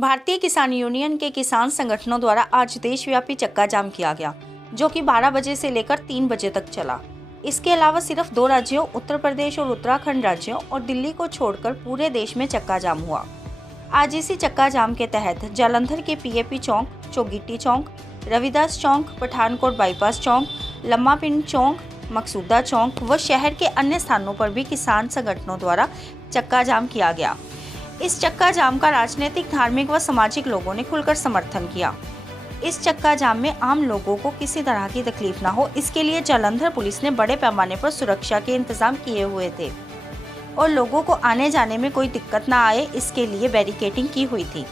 भारतीय किसान यूनियन के किसान संगठनों द्वारा आज देशव्यापी चक्का जाम किया गया, जो कि 12 बजे से लेकर 3 बजे तक चला। इसके अलावा सिर्फ 2 राज्यों उत्तर प्रदेश और उत्तराखंड राज्यों और दिल्ली को छोड़कर पूरे देश में चक्का जाम हुआ। आज इसी चक्का जाम के तहत जालंधर के पीएपी चौक, चौगिट्टी चौक, रविदास चौक, पठानकोट बाईपास चौक, लम्मा पिंड चौक, मकसूदा चौक व शहर के अन्य स्थानों पर भी किसान संगठनों द्वारा चक्का जाम किया गया। इस चक्का जाम का राजनीतिक, धार्मिक व सामाजिक लोगों ने खुलकर समर्थन किया। इस चक्का जाम में आम लोगों को किसी तरह की तकलीफ न हो, इसके लिए जालंधर पुलिस ने बड़े पैमाने पर सुरक्षा के इंतजाम किए हुए थे और लोगों को आने जाने में कोई दिक्कत न आए, इसके लिए बैरिकेडिंग की हुई थी।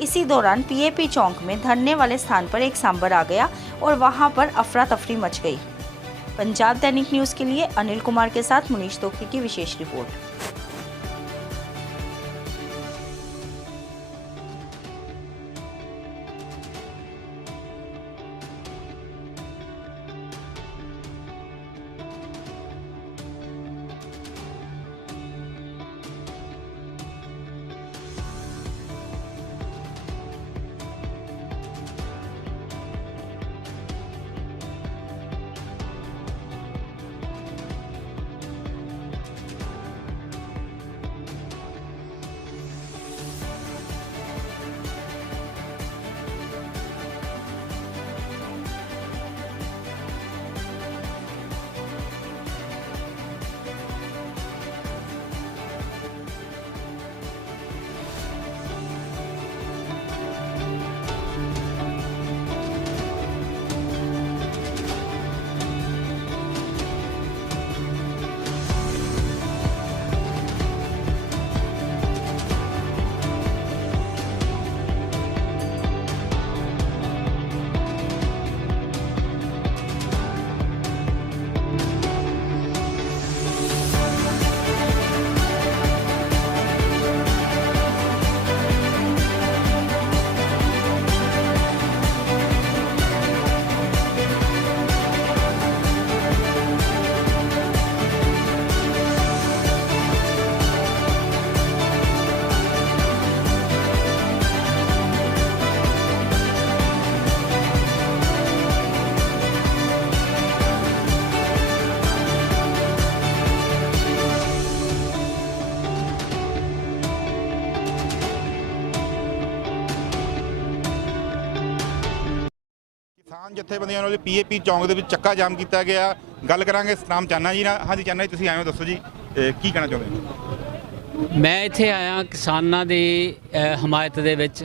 इसी दौरान पीएपी चौक में धरने वाले स्थान पर एक सांभर आ गया और वहां पर अफरा तफरी मच गई। पंजाब दैनिक न्यूज़ के लिए अनिल कुमार के साथ मुनीश तोखी की विशेष रिपोर्ट। किसान जथेबंदियों वाले पीएपी चौक ਦੇ ਵਿੱਚ ਚੱਕਾ ਜਾਮ ਕੀਤਾ ਗਿਆ। ਗੱਲ ਕਰਾਂਗੇ ਸਤਨਾਮ ਚਾਨਾ ਜੀ ਨਾਲ। ਹਾਂਜੀ ਚਾਨਾ ਜੀ, ਤੁਸੀਂ ਆਏ ਹੋ, ਦੱਸੋ ਜੀ ਕੀ ਕਹਿਣਾ ਚਾਹੁੰਦੇ ਹੋ? ਮੈਂ ਇੱਥੇ ਆਇਆ ਕਿਸਾਨਾਂ ਦੀ ਹਮਾਇਤ ਦੇ ਵਿੱਚ,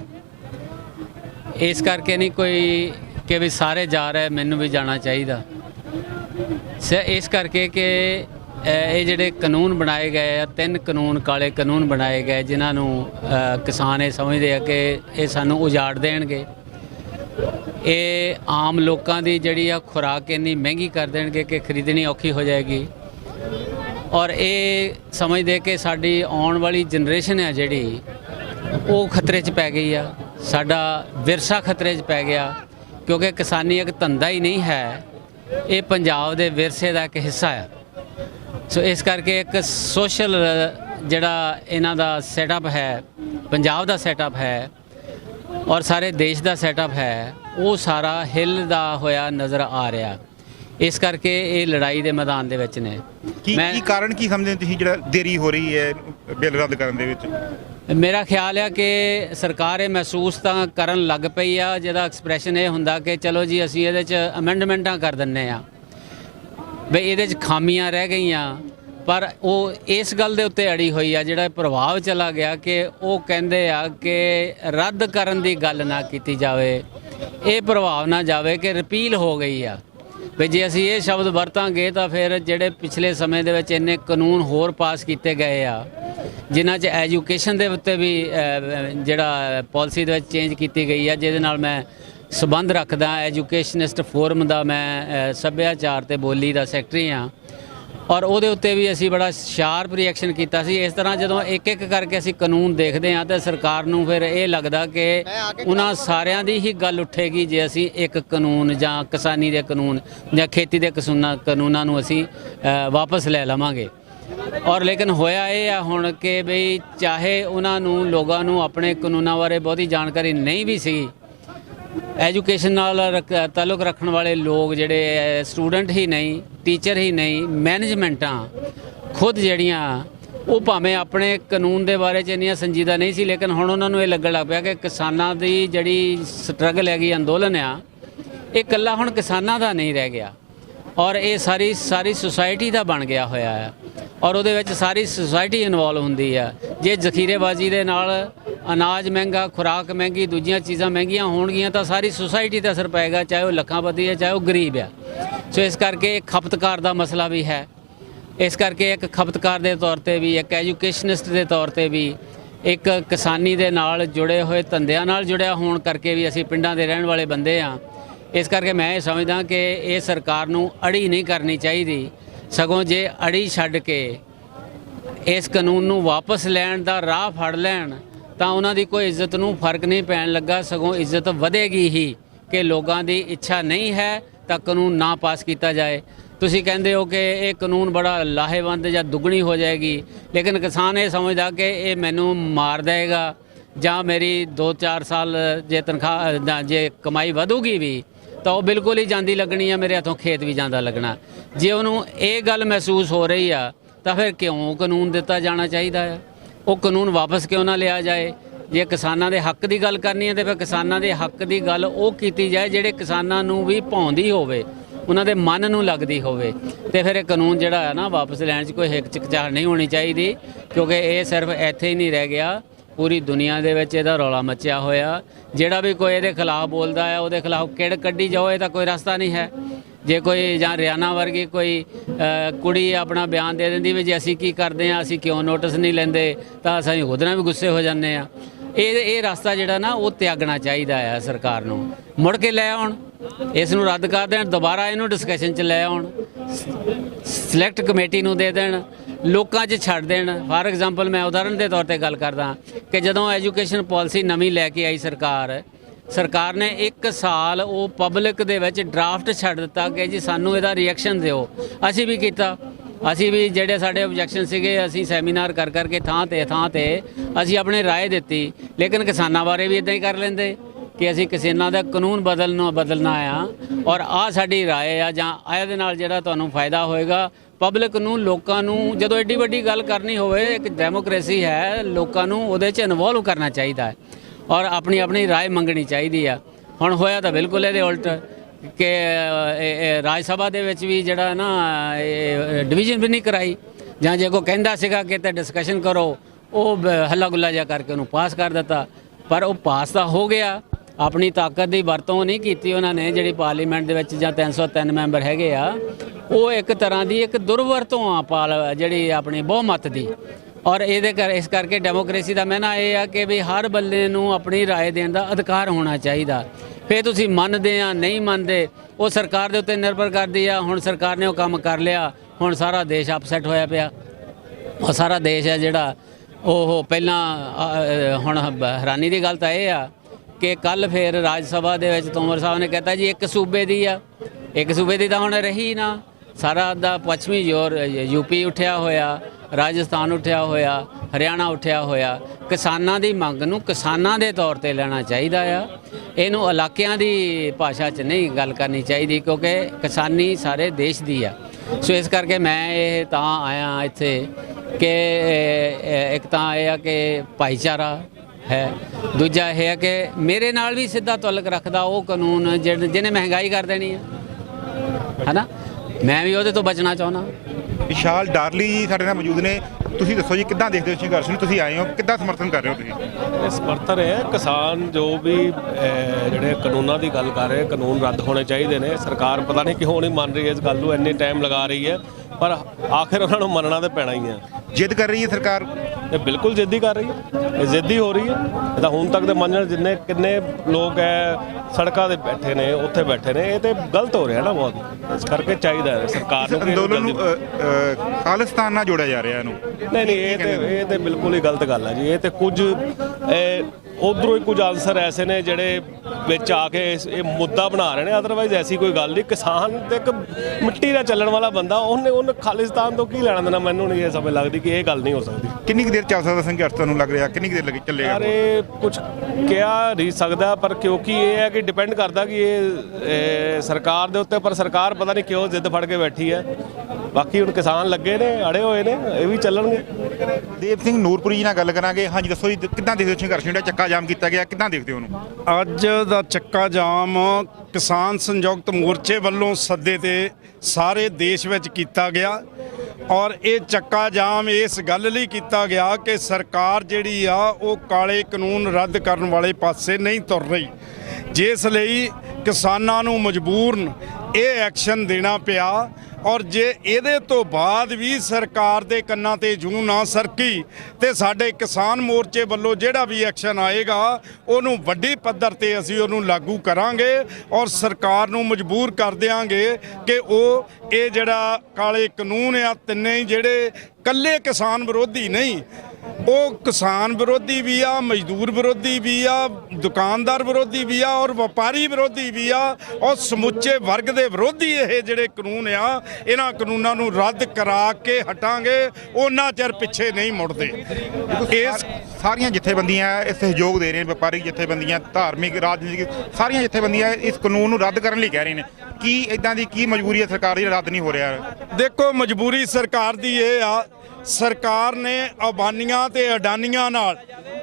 ਇਸ ਕਰਕੇ ਨਹੀਂ ਕੋਈ ਕਿ ਵੀ ਸਾਰੇ ਜਾ ਰਹੇ ਮੈਨੂੰ ਵੀ ਜਾਣਾ ਚਾਹੀਦਾ। ਇਸ ਕਰਕੇ ਕਿ ਇਹ ਜਿਹੜੇ ਕਾਨੂੰਨ ਬਣਾਏ ਗਏ ਆ, 3 ਕਾਨੂੰਨ, ਕਾਲੇ ਕਾਨੂੰਨ ਬਣਾਏ ਗਏ, ਜਿਨ੍ਹਾਂ ਨੂੰ ਕਿਸਾਨ ਇਹ ਸਮਝਦੇ ਆ ਕਿ ਇਹ ਸਾਨੂੰ ਉਜਾੜ ਦੇਣਗੇ। ਇਹ ਆਮ ਲੋਕਾਂ ਦੀ ਜਿਹੜੀ ਆ ਖੁਰਾਕ ਇੰਨੀ ਮਹਿੰਗੀ ਕਰ ਦੇਣਗੇ ਕਿ ਖਰੀਦਣੀ ਔਖੀ ਹੋ ਜਾਏਗੀ। ਔਰ ਇਹ ਸਮਝਦੇ ਕਿ ਸਾਡੀ ਆਉਣ ਵਾਲੀ ਜਨਰੇਸ਼ਨ ਹੈ ਜਿਹੜੀ ਉਹ ਖਤਰੇ 'ਚ ਪੈ ਗਈ ਆ, ਸਾਡਾ ਵਿਰਸਾ ਖਤਰੇ 'ਚ ਪੈ ਗਿਆ, ਕਿਉਂਕਿ ਕਿਸਾਨੀ ਇੱਕ ਧੰਦਾ ਹੀ ਨਹੀਂ ਹੈ, ਇਹ ਪੰਜਾਬ ਦੇ ਵਿਰਸੇ ਦਾ ਇੱਕ ਹਿੱਸਾ ਆ। ਸੋ ਇਸ ਕਰਕੇ ਇੱਕ ਸੋਸ਼ਲ ਜਿਹੜਾ ਇਹਨਾਂ ਦਾ ਸੈਟਅਪ ਹੈ, ਪੰਜਾਬ ਦਾ ਸੈਟਅਪ ਹੈ ਔਰ ਸਾਰੇ ਦੇਸ਼ ਦਾ ਸੈਟਅਪ ਹੈ, ਉਹ ਸਾਰਾ ਹਿੱਲਦਾ ਹੋਇਆ ਨਜ਼ਰ ਆ ਰਿਹਾ। ਇਸ ਕਰਕੇ ਇਹ ਲੜਾਈ ਦੇ ਮੈਦਾਨ ਦੇ ਵਿੱਚ ਨੇ। ਕੀ ਕਾਰਨ ਕੀ ਸਮਝਦੇ ਤੁਸੀਂ ਜਿਹੜਾ ਦੇਰੀ ਹੋ ਰਹੀ ਹੈ ਬਿੱਲ ਰੱਦ ਕਰਨ ਦੇ ਵਿੱਚ? ਮੇਰਾ ਖਿਆਲ ਹੈ ਕਿ ਸਰਕਾਰ ਇਹ ਮਹਿਸੂਸ ਤਾਂ ਕਰਨ ਲੱਗ ਪਈ ਆ, ਜਿਹਦਾ ਐਕਸਪ੍ਰੈਸ਼ਨ ਇਹ ਹੁੰਦਾ ਕਿ ਚਲੋ ਜੀ ਅਸੀਂ ਇਹਦੇ 'ਚ ਅਮੈਂਡਮੈਂਟਾਂ ਕਰ ਦਿੰਦੇ ਆ, ਬਈ ਇਹਦੇ 'ਚ ਖਾਮੀਆਂ ਰਹਿ ਗਈਆਂ। ਪਰ ਉਹ ਇਸ ਗੱਲ ਦੇ ਉੱਤੇ ਅੜੀ ਹੋਈ ਆ, ਜਿਹੜਾ ਪ੍ਰਭਾਵ ਚਲਾ ਗਿਆ ਕਿ ਉਹ ਕਹਿੰਦੇ ਆ ਕਿ ਰੱਦ ਕਰਨ ਦੀ ਗੱਲ ਨਾ ਕੀਤੀ ਜਾਵੇ, ਇਹ ਪ੍ਰਭਾਵ ਨਾ ਜਾਵੇ ਕਿ ਰਿਪੀਲ ਹੋ ਗਈ ਆ। ਵੀ ਜੇ ਅਸੀਂ ਇਹ ਸ਼ਬਦ ਵਰਤਾਂਗੇ ਤਾਂ ਫਿਰ ਜਿਹੜੇ ਪਿਛਲੇ ਸਮੇਂ ਦੇ ਵਿੱਚ ਇੰਨੇ ਕਾਨੂੰਨ ਹੋਰ ਪਾਸ ਕੀਤੇ ਗਏ ਆ, ਜਿਨ੍ਹਾਂ 'ਚ ਐਜੂਕੇਸ਼ਨ ਦੇ ਉੱਤੇ ਵੀ ਜਿਹੜਾ ਪਾਲਿਸੀ ਦੇ ਵਿੱਚ ਚੇਂਜ ਕੀਤੀ ਗਈ ਆ, ਜਿਹਦੇ ਨਾਲ ਮੈਂ ਸੰਬੰਧ ਰੱਖਦਾ। ਐਜੂਕੇਸ਼ਨਿਸਟ ਫੋਰਮ ਦਾ ਮੈਂ ਸੱਭਿਆਚਾਰ ਤੇ ਬੋਲੀ ਦਾ ਸੈਕਟਰੀ ਹਾਂ ਔਰ ਉਹਦੇ ਉੱਤੇ ਵੀ ਅਸੀਂ ਬੜਾ ਸ਼ਾਰਪ ਰਿਐਕਸ਼ਨ ਕੀਤਾ ਸੀ। ਇਸ ਤਰ੍ਹਾਂ ਜਦੋਂ ਇੱਕ ਇੱਕ ਕਰਕੇ ਅਸੀਂ ਕਾਨੂੰਨ ਦੇਖਦੇ ਹਾਂ ਤਾਂ ਸਰਕਾਰ ਨੂੰ ਫਿਰ ਇਹ ਲੱਗਦਾ ਕਿ ਉਹਨਾਂ ਸਾਰਿਆਂ ਦੀ ਹੀ ਗੱਲ ਉੱਠੇਗੀ ਜੇ ਅਸੀਂ ਇੱਕ ਕਾਨੂੰਨ ਜਾਂ ਕਿਸਾਨੀ ਦੇ ਕਾਨੂੰਨ ਜਾਂ ਖੇਤੀ ਦੇ ਕਾਨੂੰਨਾਂ ਨੂੰ ਅਸੀਂ ਵਾਪਸ ਲੈ ਲਵਾਂਗੇ। ਔਰ ਲੇਕਿਨ ਹੋਇਆ ਇਹ ਆ ਹੁਣ ਕਿ ਬਈ ਚਾਹੇ ਉਹਨਾਂ ਨੂੰ ਲੋਕਾਂ ਨੂੰ ਆਪਣੇ ਕਾਨੂੰਨਾਂ ਬਾਰੇ ਬਹੁਤੀ ਜਾਣਕਾਰੀ ਨਹੀਂ ਵੀ ਸੀ, ਐਜੂਕੇਸ਼ਨ ਨਾਲ ਤਾਲੁਕ ਰੱਖਣ ਵਾਲੇ ਲੋਕ ਜਿਹੜੇ ਸਟੂਡੈਂਟ ਹੀ ਨਹੀਂ, ਟੀਚਰ ਹੀ ਨਹੀਂ, ਮੈਨੇਜਮੈਂਟਾਂ ਖੁਦ ਜਿਹੜੀਆਂ ਉਹ ਭਾਵੇਂ ਆਪਣੇ ਕਾਨੂੰਨ ਦੇ ਬਾਰੇ 'ਚ ਇੰਨੀਆਂ ਸੰਜੀਦਾ ਨਹੀਂ ਸੀ, ਲੇਕਿਨ ਹੁਣ ਉਹਨਾਂ ਨੂੰ ਇਹ ਲੱਗਣ ਲੱਗ ਪਿਆ ਕਿ ਕਿਸਾਨਾਂ ਦੀ ਜਿਹੜੀ ਸਟਰਗਲ ਹੈਗੀ, ਅੰਦੋਲਨ ਆ, ਇਹ ਇਕੱਲਾ ਹੁਣ ਕਿਸਾਨਾਂ ਦਾ ਨਹੀਂ ਰਹਿ ਗਿਆ ਔਰ ਇਹ ਸਾਰੀ ਸੁਸਾਇਟੀ ਦਾ ਬਣ ਗਿਆ ਹੋਇਆ ਹੈ ਔਰ ਉਹਦੇ ਵਿੱਚ ਸਾਰੀ ਸੁਸਾਇਟੀ ਇਨਵੋਲਵ ਹੁੰਦੀ ਆ। ਜੇ ਜ਼ਖੀਰੇਬਾਜ਼ੀ ਦੇ ਨਾਲ ਅਨਾਜ ਮਹਿੰਗਾ, ਖੁਰਾਕ ਮਹਿੰਗੀ, ਦੂਜੀਆਂ ਚੀਜ਼ਾਂ ਮਹਿੰਗੀਆਂ ਹੋਣਗੀਆਂ ਤਾਂ ਸਾਰੀ ਸੁਸਾਇਟੀ ਤੇ ਅਸਰ ਪਏਗਾ, ਚਾਹੇ ਉਹ ਲੱਖਾਂਪਤੀ ਹੈ, ਚਾਹੇ ਉਹ ਗਰੀਬ ਆ। ਸੋ ਇਸ ਕਰਕੇ ਇੱਕ ਖਪਤਕਾਰ ਦਾ ਮਸਲਾ ਵੀ ਹੈ। ਇਸ ਕਰਕੇ ਇੱਕ ਖਪਤਕਾਰ ਦੇ ਤੌਰ ਤੇ ਵੀ, ਇੱਕ ਐਜੂਕੇਸ਼ਨਿਸਟ ਦੇ ਤੌਰ ਤੇ ਵੀ, ਇੱਕ ਕਿਸਾਨੀ ਦੇ ਨਾਲ ਜੁੜੇ ਹੋਏ ਧੰਦਿਆਂ ਨਾਲ ਜੁੜਿਆ ਹੋਣ ਕਰਕੇ ਵੀ ਅਸੀਂ ਪਿੰਡਾਂ ਦੇ ਰਹਿਣ ਵਾਲੇ ਬੰਦੇ ਆ। ਇਸ ਕਰਕੇ ਮੈਂ ਇਹ ਸਮਝਦਾ ਕਿ ਇਹ ਸਰਕਾਰ ਨੂੰ ਅੜੀ ਨਹੀਂ ਕਰਨੀ ਚਾਹੀਦੀ, ਸਗੋਂ ਜੇ ਅੜੀ ਛੱਡ ਕੇ ਇਸ ਕਾਨੂੰਨ ਨੂੰ ਵਾਪਸ ਲੈਣ ਦਾ ਰਾਹ ਫੜ ਲੈਣ ਤਾਂ ਉਹਨਾਂ ਦੀ ਕੋਈ ਇੱਜ਼ਤ ਨੂੰ ਫਰਕ ਨਹੀਂ ਪੈਣ ਲੱਗਾ, ਸਗੋਂ ਇੱਜ਼ਤ ਵਧੇਗੀ ਹੀ ਕਿ ਲੋਕਾਂ ਦੀ ਇੱਛਾ ਨਹੀਂ ਹੈ ਤਾਂ ਕਾਨੂੰਨ ਨਾ ਪਾਸ ਕੀਤਾ ਜਾਏ। ਤੁਸੀਂ ਕਹਿੰਦੇ ਹੋ ਕਿ ਇਹ ਕਾਨੂੰਨ ਬੜਾ ਲਾਹੇਵੰਦ ਜਾਂ ਦੁੱਗਣੀ ਹੋ ਜਾਏਗੀ, ਲੇਕਿਨ ਕਿਸਾਨ ਇਹ ਸਮਝਦਾ ਕਿ ਇਹ ਮੈਨੂੰ ਮਾਰ ਦੇਗਾ ਜਾਂ ਮੇਰੀ 2-4 ਸਾਲ ਜੇ ਤਨਖਾਹ ਜੇ ਕਮਾਈ ਵਧੂਗੀ ਵੀ ਤਾਂ ਉਹ ਬਿਲਕੁਲ ਹੀ ਜਾਂਦੀ ਲੱਗਣੀ ਆ, ਮੇਰੇ ਹੱਥੋਂ ਖੇਤ ਵੀ ਜਾਂਦਾ ਲੱਗਣਾ। ਜੇ ਉਹਨੂੰ ਇਹ ਗੱਲ ਮਹਿਸੂਸ ਹੋ ਰਹੀ ਆ ਤਾਂ ਫਿਰ ਕਿਉਂ ਕਾਨੂੰਨ ਦਿੱਤਾ ਜਾਣਾ ਚਾਹੀਦਾ ਆ? ਉਹ ਕਾਨੂੰਨ ਵਾਪਸ ਕਿਉਂ ਨਾ ਲਿਆ ਜਾਏ? ਜੇ ਕਿਸਾਨਾਂ ਦੇ ਹੱਕ ਦੀ ਗੱਲ ਕਰਨੀ ਹੈ ਤਾਂ ਫਿਰ ਕਿਸਾਨਾਂ ਦੇ ਹੱਕ ਦੀ ਗੱਲ ਉਹ ਕੀਤੀ ਜਾਏ ਜਿਹੜੇ ਕਿਸਾਨਾਂ ਨੂੰ ਵੀ ਭਾਉਂਦੀ ਹੋਵੇ, ਉਹਨਾਂ ਦੇ ਮਨ ਨੂੰ ਲੱਗਦੀ ਹੋਵੇ। ਤੇ ਫਿਰ ਇਹ ਕਾਨੂੰਨ ਜਿਹੜਾ ਹੈ ਨਾ ਵਾਪਸ ਲੈਣ 'ਚ ਕੋਈ ਹਿਚਕਿਚਾਹਟ ਨਹੀਂ ਹੋਣੀ ਚਾਹੀਦੀ, ਕਿਉਂਕਿ ਇਹ ਸਿਰਫ ਇੱਥੇ ਹੀ ਨਹੀਂ ਰਹਿ ਗਿਆ, ਪੂਰੀ ਦੁਨੀਆ ਦੇ ਵਿੱਚ ਇਹਦਾ ਰੌਲਾ ਮੱਚਿਆ ਹੋਇਆ। ਜਿਹੜਾ ਵੀ ਕੋਈ ਇਹਦੇ ਖਿਲਾਫ ਬੋਲਦਾ ਹੈ ਉਹਦੇ ਖਿਲਾਫ ਕਿਹੜ ਕੱਢੀ ਜਾਓ, ਇਹਦਾ ਕੋਈ ਰਸਤਾ ਨਹੀਂ ਹੈ। ਜੇ ਕੋਈ ਜਾਂ ਹਰਿਆਣਾ ਵਰਗੀ ਕੋਈ ਕੁੜੀ ਆਪਣਾ ਬਿਆਨ ਦੇ ਦਿੰਦੀ ਵੀ ਜੇ ਅਸੀਂ ਕੀ ਕਰਦੇ ਹਾਂ, ਅਸੀਂ ਕਿਉਂ ਨੋਟਿਸ ਨਹੀਂ ਲੈਂਦੇ, ਤਾਂ ਅਸੀਂ ਉਹਦੇ ਨਾਲ ਵੀ ਗੁੱਸੇ ਹੋ ਜਾਂਦੇ ਆ। ਇਹ ਰਸਤਾ ਜਿਹੜਾ ਨਾ ਉਹ ਤਿਆਗਣਾ ਚਾਹੀਦਾ ਹੈ ਸਰਕਾਰ ਨੂੰ। ਮੁੜ ਕੇ ਲੈ ਆਉਣ, ਇਸ ਨੂੰ ਰੱਦ ਕਰ ਦੇਣ, ਦੁਬਾਰਾ ਇਹਨੂੰ ਡਿਸਕਸ਼ਨ 'ਚ ਲੈ ਆਉਣ, ਸਿਲੈਕਟ ਕਮੇਟੀ ਨੂੰ ਦੇ ਦੇਣ, ਲੋਕਾਂ 'ਚ ਛੱਡ ਦੇਣ। ਫਾਰ ਐਗਜ਼ਾਮਪਲ ਮੈਂ ਉਦਾਹਰਨ ਦੇ ਤੌਰ ਤੇ ਗੱਲ ਕਰਦਾ ਕਿ ਜਦੋਂ ਐਜੂਕੇਸ਼ਨ ਪਾਲਿਸੀ ਨਵੀਂ ਲੈ ਕੇ ਆਈ ਸਰਕਾਰ ਨੇ 1 ਸਾਲ ਉਹ ਪਬਲਿਕ ਦੇ ਵਿੱਚ ਡਰਾਫਟ ਛੱਡ ਦਿੱਤਾ ਕਿ ਜੀ ਸਾਨੂੰ ਇਹਦਾ ਰਿਐਕਸ਼ਨ ਦਿਓ। ਅਸੀਂ ਵੀ ਕੀਤਾ, ਅਸੀਂ ਵੀ ਜਿਹੜੇ ਸਾਡੇ ਆਬਜੈਕਸ਼ਨ ਸੀਗੇ ਅਸੀਂ ਸੈਮੀਨਾਰ ਕਰ ਕਰਕੇ ਥਾਂ ਤੇ ਅਸੀਂ ਆਪਣੀ ਰਾਏ ਦਿੱਤੀ, ਲੇਕਿਨ ਕਿਸਾਨਾਂ ਬਾਰੇ ਵੀ ਇਦਾਂ ਹੀ ਕਰ ਲੈਂਦੇ ਕਿ ਅਸੀਂ ਕਿਸਾਨਾਂ ਦਾ ਕਾਨੂੰਨ ਬਦਲਣਾ ਆ ਔਰ ਆਹ ਸਾਡੀ ਰਾਏ ਆ ਜਾਂ ਇਹਦੇ ਨਾਲ ਜਿਹੜਾ ਤੁਹਾਨੂੰ ਫਾਇਦਾ ਹੋਏਗਾ। ਪਬਲਿਕ ਨੂੰ, ਲੋਕਾਂ ਨੂੰ ਜਦੋਂ ਐਡੀ ਵੱਡੀ ਗੱਲ ਕਰਨੀ ਹੋਵੇ, ਇੱਕ ਡੈਮੋਕ੍ਰੇਸੀ ਹੈ, ਲੋਕਾਂ ਨੂੰ ਉਹਦੇ 'ਚ ਇਨਵੋਲਵ ਕਰਨਾ ਚਾਹੀਦਾ ਹੈ ਔਰ ਆਪਣੀ ਰਾਏ ਮੰਗਣੀ ਚਾਹੀਦੀ ਆ। ਹੁਣ ਹੋਇਆ ਤਾਂ ਬਿਲਕੁਲ ਇਹਦੇ ਉਲਟ ਕਿ ਰਾਜ ਸਭਾ ਦੇ ਵਿੱਚ ਵੀ ਜਿਹੜਾ ਨਾ ਡਿਵੀਜ਼ਨ ਵੀ ਨਹੀਂ ਕਰਾਈ, ਜਾਂ ਜੇ ਕੋਈ ਕਹਿੰਦਾ ਸੀਗਾ ਕਿ ਤੇ ਡਿਸਕਸ਼ਨ ਕਰੋ, ਉਹ ਹੱਲਾ ਗੁੱਲਾ ਜਿਹਾ ਕਰਕੇ ਉਹਨੂੰ ਪਾਸ ਕਰ ਦਿੱਤਾ। ਪਰ ਉਹ ਪਾਸ ਤਾਂ ਹੋ ਗਿਆ, ਆਪਣੀ ਤਾਕਤ ਦੀ ਵਰਤੋਂ ਨਹੀਂ ਕੀਤੀ ਉਹਨਾਂ ਨੇ। ਜਿਹੜੀ ਪਾਰਲੀਮੈਂਟ ਦੇ ਵਿੱਚ ਜਾਂ 303 ਮੈਂਬਰ ਹੈਗੇ ਆ, ਉਹ ਇੱਕ ਤਰ੍ਹਾਂ ਦੀ ਇੱਕ ਦੁਰਵਰਤੋਂ ਆ ਜਿਹੜੀ ਆਪਣੀ ਬਹੁਮਤ ਦੀ। ਔਰ ਇਸ ਕਰਕੇ ਡੈਮੋਕ੍ਰੇਸੀ ਦਾ ਮੈਨਾ ਇਹ ਆ ਕਿ ਵੀ ਹਰ ਬੰਦੇ ਨੂੰ ਆਪਣੀ ਰਾਏ ਦੇਣ ਦਾ ਅਧਿਕਾਰ ਹੋਣਾ ਚਾਹੀਦਾ। ਫਿਰ ਤੁਸੀਂ ਮੰਨਦੇ ਆ ਨਹੀਂ ਮੰਨਦੇ, ਉਹ ਸਰਕਾਰ ਦੇ ਉੱਤੇ ਨਿਰਭਰ ਕਰਦੀ ਆ। ਹੁਣ ਸਰਕਾਰ ਨੇ ਉਹ ਕੰਮ ਕਰ ਲਿਆ, ਹੁਣ ਸਾਰਾ ਦੇਸ਼ ਅਪਸੈਟ ਹੋਇਆ ਪਿਆ। ਉਹ ਸਾਰਾ ਦੇਸ਼ ਹੈ ਜਿਹੜਾ ਉਹ ਪਹਿਲਾਂ ਹੁਣ ਹੈਰਾਨੀ ਦੀ ਗੱਲ ਤਾਂ ਇਹ ਆ ਕਿ ਕੱਲ ਫਿਰ ਰਾਜ ਸਭਾ ਦੇ ਵਿੱਚ ਤੋਮਰ ਸਾਹਿਬ ਨੇ ਕਹਿਤਾ ਜੀ ਇੱਕ ਸੂਬੇ ਦੀ ਤਾਂ ਹੁਣ ਰਹੀ ਨਾ। ਸਾਰਾ ਦਾ ਪੱਛਮੀ ਯੂਪੀ ਉੱਠਿਆ ਹੋਇਆ, ਰਾਜਸਥਾਨ ਉੱਠਿਆ ਹੋਇਆ, ਹਰਿਆਣਾ ਉੱਠਿਆ ਹੋਇਆ। ਕਿਸਾਨਾਂ ਦੀ ਮੰਗ ਨੂੰ ਕਿਸਾਨਾਂ ਦੇ ਤੌਰ ਤੇ ਲੈਣਾ ਚਾਹੀਦਾ ਆ, ਇਹਨੂੰ ਇਲਾਕਿਆਂ ਦੀ ਭਾਸ਼ਾ 'ਚ ਨਹੀਂ ਗੱਲ ਕਰਨੀ ਚਾਹੀਦੀ, ਕਿਉਂਕਿ ਕਿਸਾਨੀ ਸਾਰੇ ਦੇਸ਼ ਦੀ ਆ। ਸੋ ਇਸ ਕਰਕੇ ਮੈਂ ਇਹ ਤਾਂ ਆਇਆ ਇੱਥੇ ਕਿ ਇੱਕ ਤਾਂ ਇਹ ਆ ਕਿ ਭਾਈਚਾਰਾ ਹੈ, ਦੂਜਾ ਇਹ ਹੈ ਕਿ ਮੇਰੇ ਨਾਲ ਵੀ ਸਿੱਧਾ ਤਾਲੁਕ ਰੱਖਦਾ ਉਹ ਕਾਨੂੰਨ ਜਿਹਨੇ ਮਹਿੰਗਾਈ ਕਰ ਦੇਣੀ ਹੈ ਨਾ, ਮੈਂ ਵੀ ਉਹਦੇ ਤੋਂ ਬਚਣਾ ਚਾਹੁੰਦਾ। ਵਿਸ਼ਾਲ ਡਾਰਲੀ ਜੀ ਸਾਡੇ ਨਾਲ ਮੌਜੂਦ ਨੇ। ਤੁਸੀਂ ਦੱਸੋ ਜੀ ਕਿੱਦਾਂ ਦੇਖਦੇ ਹੋ ਸੰਘਰਸ਼ ਨੂੰ? ਤੁਸੀਂ ਆਏ ਹੋ, ਕਿੱਦਾਂ ਸਮਰਥਨ ਕਰ ਰਹੇ ਹੋ ਤੁਸੀਂ? ਇਹ ਸਮਰਥਨ ਹੈ ਕਿਸਾਨ ਜੋ ਵੀ ਜਿਹੜੇ ਕਾਨੂੰਨਾਂ ਦੀ ਗੱਲ ਕਰ ਰਹੇ, ਕਾਨੂੰਨ ਰੱਦ ਹੋਣੇ ਚਾਹੀਦੇ ਨੇ। ਸਰਕਾਰ ਪਤਾ ਨਹੀਂ ਕਿਉਂ ਨਹੀਂ ਮੰਨ ਰਹੀ ਇਸ ਗੱਲ ਨੂੰ, ਇੰਨੇ ਟਾਈਮ ਲਗਾ ਰਹੀ ਹੈ, ਪਰ ਆਖਿਰ ਉਹਨਾਂ ਨੂੰ ਮੰਨਣਾ ਤਾਂ ਪੈਣਾ ਹੀ ਹੈ। ਜਿੱਦ ਕਰ ਰਹੀ ਹੈ ਸਰਕਾਰ, ਇਹ ਬਿਲਕੁਲ ਜ਼ਿੱਦੀ ਕਰ ਰਹੀ ਹੈ, ਇਹ ਜ਼ਿੱਦੀ ਹੋ ਰਹੀ ਹੈ। ਇਹ ਤਾਂ ਹੁਣ ਤੱਕ ਦੇ ਮੰਨਣ ਕਿੰਨੇ ਲੋਕ ਹੈ ਸੜਕਾਂ 'ਤੇ ਬੈਠੇ ਨੇ, ਉੱਥੇ ਬੈਠੇ ਨੇ, ਇਹ ਤੇ ਗਲਤ ਹੋ ਰਿਹਾ ਨਾ ਬਹੁਤ। ਇਸ ਕਰਕੇ ਚਾਹੀਦਾ ਹੈ ਸਰਕਾਰ ਨੂੰ ਅੰਦੋਲਨ ਨੂੰ ਖਾਲਿਸਤਾਨ ਨਾਲ ਜੋੜਿਆ ਜਾ ਰਿਹਾ ਇਹਨੂੰ। ਨਹੀਂ ਇਹ ਤੇ ਬਿਲਕੁਲ ਹੀ ਗਲਤ ਗੱਲ ਹੈ ਜੀ। ਇਹ ਤੇ ਕੁਝ ਉਧਰੋਂ ਹੀ ਕੁਝ ਆਨਸਰ ਐਸੇ ਨੇ ਜਿਹੜੇ ਵਿੱਚ ਆ ਕੇ ਇਹ ਮੁੱਦਾ ਬਣਾ ਰਹੇ ਨੇ। ਅਦਰਵਾਈਜ਼ ਐਸੀ ਕੋਈ ਗੱਲ ਨਹੀਂ। ਕਿਸਾਨ ਤੇ ਇੱਕ ਮਿੱਟੀ ਦਾ ਚੱਲਣ ਵਾਲਾ ਬੰਦਾ, ਉਹਨੇ ਖਾਲਿਸਤਾਨ ਤੋਂ ਕੀ ਲੈਣਾ ਦੇਣਾ। ਮੈਨੂੰ ਨਹੀਂ ਇਹ ਸਮਝ ਲੱਗਦੀ ਕਿ ਇਹ ਗੱਲ ਨਹੀਂ ਹੋ ਸਕਦੀ। ਕਿੰਨੀ ਕੁ ਦੇਰ ਚੱਲ ਸਕਦਾ ਸੰਘਰਸ਼ ਤੁਹਾਨੂੰ ਲੱਗ ਰਿਹਾ? ਕਿੰਨੀ ਕੁ ਦੇਰ ਲੱਗੀ ਚੱਲੇਗਾ? ਯਾਰ ਇਹ ਕੁਝ ਕਿਹਾ ਨਹੀਂ ਸਕਦਾ, ਪਰ ਕਿਉਂਕਿ ਇਹ ਹੈ ਕਿ ਡਿਪੈਂਡ ਕਰਦਾ ਕਿ ਇਹ ਸਰਕਾਰ ਦੇ ਉੱਤੇ, ਪਰ ਸਰਕਾਰ ਪਤਾ ਨਹੀਂ ਕਿਉਂ ਜ਼ਿੱਦ ਫੜ ਕੇ ਬੈਠੀ ਹੈ। ਬਾਕੀ ਹੁਣ ਕਿਸਾਨ ਲੱਗੇ ਨੇ, ਅੜੇ ਹੋਏ ਨੇ, ਇਹ ਵੀ ਚੱਲਣਗੇ। ਦੇਵ ਸਿੰਘ ਨੂਰਪੁਰੀ ਜੀ ਨਾਲ ਗੱਲ ਕਰਾਂਗੇ। ਹਾਂਜੀ ਦੱਸੋ ਜੀ, ਕਿੱਦਾਂ ਦੇਖਦੇ ਹੋ ਸੰਘਰਸ਼ ਜਿਹੜਾ ਚੱਕਾ ਜਾਮ ਕੀਤਾ ਗਿਆ, ਕਿੱਦਾਂ ਦੇਖਦੇ ਹੋ ਉਹਨੂੰ? ਅੱਜ ਦਾ ਚੱਕਾ ਜਾਮ ਕਿਸਾਨ ਸੰਯੁਕਤ ਮੋਰਚੇ ਵੱਲੋਂ ਸੱਦੇ ਤੇ ਸਾਰੇ ਦੇਸ਼ ਵਿੱਚ ਕੀਤਾ ਗਿਆ ਔਰ ਇਹ ਚੱਕਾ ਜਾਮ ਇਸ ਗੱਲ ਲਈ ਕੀਤਾ ਗਿਆ ਕਿ ਸਰਕਾਰ ਜਿਹੜੀ ਆ ਉਹ ਕਾਲੇ ਕਾਨੂੰਨ ਰੱਦ ਕਰਨ ਵਾਲੇ ਪਾਸੇ ਨਹੀਂ ਤੁਰ ਰਹੀ, ਜਿਸ ਲਈ ਕਿਸਾਨਾਂ ਨੂੰ ਮਜਬੂਰਨ ਇਹ ਐਕਸ਼ਨ ਦੇਣਾ ਪਿਆ। ਔਰ ਜੇ ਇਹਦੇ ਤੋਂ ਬਾਅਦ ਵੀ ਸਰਕਾਰ ਦੇ ਕੰਨਾਂ ਤੇ ਜੂੰ ਨਾ ਸਰਕੀ ਤੇ ਸਾਡੇ ਕਿਸਾਨ ਮੋਰਚੇ ਵੱਲੋਂ ਜਿਹੜਾ ਵੀ ਐਕਸ਼ਨ ਆਏਗਾ ਉਹਨੂੰ ਵੱਡੀ ਪੱਧਰ ਤੇ ਅਸੀਂ ਉਹਨੂੰ ਲਾਗੂ ਕਰਾਂਗੇ ਔਰ ਸਰਕਾਰ ਨੂੰ ਮਜਬੂਰ ਕਰ ਦਿਆਂਗੇ ਕਿ ਉਹ ਇਹ ਜਿਹੜਾ ਕਾਲੇ ਕਾਨੂੰਨ ਆ ਤਿੰਨੇ ਹੀ ਜਿਹੜੇ ਕੱਲੇ ਕਿਸਾਨ ਵਿਰੋਧੀ ਨਹੀਂ, ਉਹ ਕਿਸਾਨ ਵਿਰੋਧੀ ਵੀ ਆ, ਮਜ਼ਦੂਰ ਵਿਰੋਧੀ ਵੀ ਆ, ਦੁਕਾਨਦਾਰ ਵਿਰੋਧੀ ਵੀ ਆ ਔਰ ਵਪਾਰੀ ਵਿਰੋਧੀ ਵੀ ਆ ਔਰ ਸਮੁੱਚੇ ਵਰਗ ਦੇ ਵਿਰੋਧੀ ਇਹ ਜਿਹੜੇ ਕਾਨੂੰਨ ਆ, ਇਹਨਾਂ ਕਾਨੂੰਨਾਂ ਨੂੰ ਰੱਦ ਕਰਾ ਕੇ ਹਟਾਂਗੇ। ਉਹਨਾਂ ਚਿਰ ਪਿੱਛੇ ਨਹੀਂ ਮੁੜਦੇ। ਇਸ ਸਾਰੀਆਂ ਜਥੇਬੰਦੀਆਂ ਇਹ ਸਹਿਯੋਗ ਦੇ ਰਹੀਆਂ ਨੇ, ਵਪਾਰਿਕ ਜਥੇਬੰਦੀਆਂ, ਧਾਰਮਿਕ, ਰਾਜਨੀਤਿਕ ਸਾਰੀਆਂ ਜਥੇਬੰਦੀਆਂ ਇਸ ਕਾਨੂੰਨ ਨੂੰ ਰੱਦ ਕਰਨ ਲਈ ਕਹਿ ਰਹੀਆਂ ਨੇ। ਕੀ ਇਦਾਂ ਦੀ ਕੀ ਮਜਬੂਰੀ ਹੈ ਸਰਕਾਰ ਦੀ ਰੱਦ ਨਹੀਂ ਹੋ ਰਿਹਾ? ਦੇਖੋ, ਮਜਬੂਰੀ ਸਰਕਾਰ ਦੀ ਇਹ ਆ, ਸਰਕਾਰ ਨੇ ਅਬਾਨੀਆਂ ਤੇ ਅਡਾਨੀਆਂ ਨਾਲ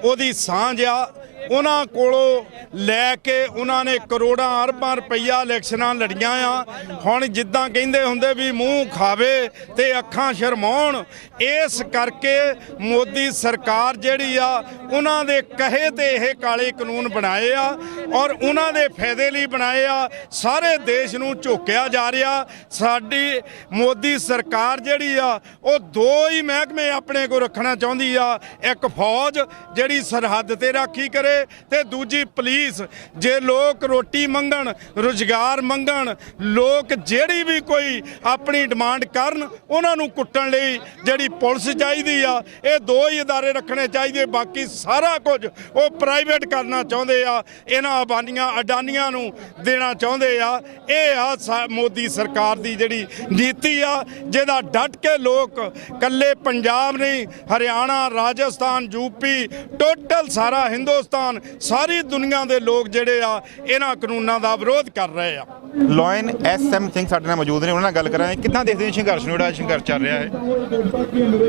ਉਹਦੀ ਸਾਂਝ ਆ, ਉਹਨਾਂ ਕੋਲੋਂ ਲੈ ਕੇ ਉਹਨਾਂ ਨੇ ਕਰੋੜਾਂ ਅਰਬਾਂ ਰੁਪਈਆ ਇਲੈਕਸ਼ਨਾਂ ਲੜੀਆਂ ਆ। ਹੁਣ ਜਿੱਦਾਂ ਕਹਿੰਦੇ ਹੁੰਦੇ ਵੀ ਮੂੰਹ ਖਾਵੇ ਤੇ ਅੱਖਾਂ ਸ਼ਰਮਾਉਣ, ਇਸ ਕਰਕੇ ਮੋਦੀ ਸਰਕਾਰ ਜਿਹੜੀ ਆ ਉਹਨਾਂ ਦੇ ਕਹੇ ਤੇ ਇਹ ਕਾਲੇ ਕਾਨੂੰਨ ਬਣਾਏ ਆ ਔਰ ਉਹਨਾਂ ਦੇ ਫਾਇਦੇ ਲਈ ਬਣਾਏ ਆ। ਸਾਰੇ ਦੇਸ਼ ਨੂੰ ਝੋਕਿਆ ਜਾ ਰਿਹਾ। ਸਾਡੀ ਮੋਦੀ ਸਰਕਾਰ ਜਿਹੜੀ ਆ ਉਹ ਦੋ ਹੀ ਮਹਿਕਮੇ ਆਪਣੇ ਕੋਲ ਰੱਖਣਾ ਚਾਹੁੰਦੀ ਆ, ਇੱਕ ਫੌਜ ਜਿਹੜੀ ਸਰਹੱਦ ਤੇ ਰਾਖੀ ਕਰੇ ਤੇ ਦੂਜੀ ਪੁਲਿਸ। ਜੇ ਲੋਕ ਰੋਟੀ ਮੰਗਣ, ਰੁਜ਼ਗਾਰ ਮੰਗਣ, ਲੋਕ ਜਿਹੜੀ ਵੀ ਕੋਈ ਆਪਣੀ ਡਿਮਾਂਡ ਕਰਨ, ਉਹਨਾਂ ਨੂੰ ਕੁੱਟਣ ਲਈ ਜਿਹੜੀ ਪੁਲਿਸ ਚਾਹੀਦੀ ਆ, ਇਹ ਦੋ ਹੀ ਅਦਾਰੇ ਰੱਖਣੇ ਚਾਹੀਦੇ। ਬਾਕੀ ਸਾਰਾ ਕੁਝ ਉਹ ਪ੍ਰਾਈਵੇਟ ਕਰਨਾ ਚਾਹੁੰਦੇ ਆ, ਇਹਨਾਂ ਅਬਾਨੀਆਂ ਅਡਾਨੀਆਂ ਨੂੰ ਦੇਣਾ ਚਾਹੁੰਦੇ ਆ। ਇਹ ਆ ਮੋਦੀ ਸਰਕਾਰ ਦੀ ਜਿਹੜੀ ਨੀਤੀ ਆ, ਜਿਹਦਾ ਡਟ ਕੇ ਲੋਕ ਕੱਲੇ ਪੰਜਾਬ ਨਹੀਂ, ਹਰਿਆਣਾ, ਰਾਜਸਥਾਨ, ਯੂਪੀ, ਟੋਟਲ ਸਾਰਾ ਹਿੰਦੁਸਤਾਨ, ਸਾਰੀ ਦੁਨੀਆ ਦੇ ਲੋਕ ਜਿਹੜੇ ਆ ਇਹਨਾਂ ਕਾਨੂੰਨਾਂ ਦਾ ਵਿਰੋਧ ਕਰ ਰਹੇ ਆ। ਲੋਇਨ ਐਸਐਮ ਸਿੰਘ ਸਾਡੇ ਨਾਲ ਮੌਜੂਦ ਨੇ, ਉਹਨਾਂ ਨਾਲ ਗੱਲ ਕਰਾਂਗੇ। ਕਿੱਦਾਂ ਦੇਖਦੇ ਹੋ ਸੰਘਰਸ਼ ਨੂੰ, ਜਿਹੜਾ ਸੰਘਰਸ਼ ਚੱਲ ਰਿਹਾ ਹੈ?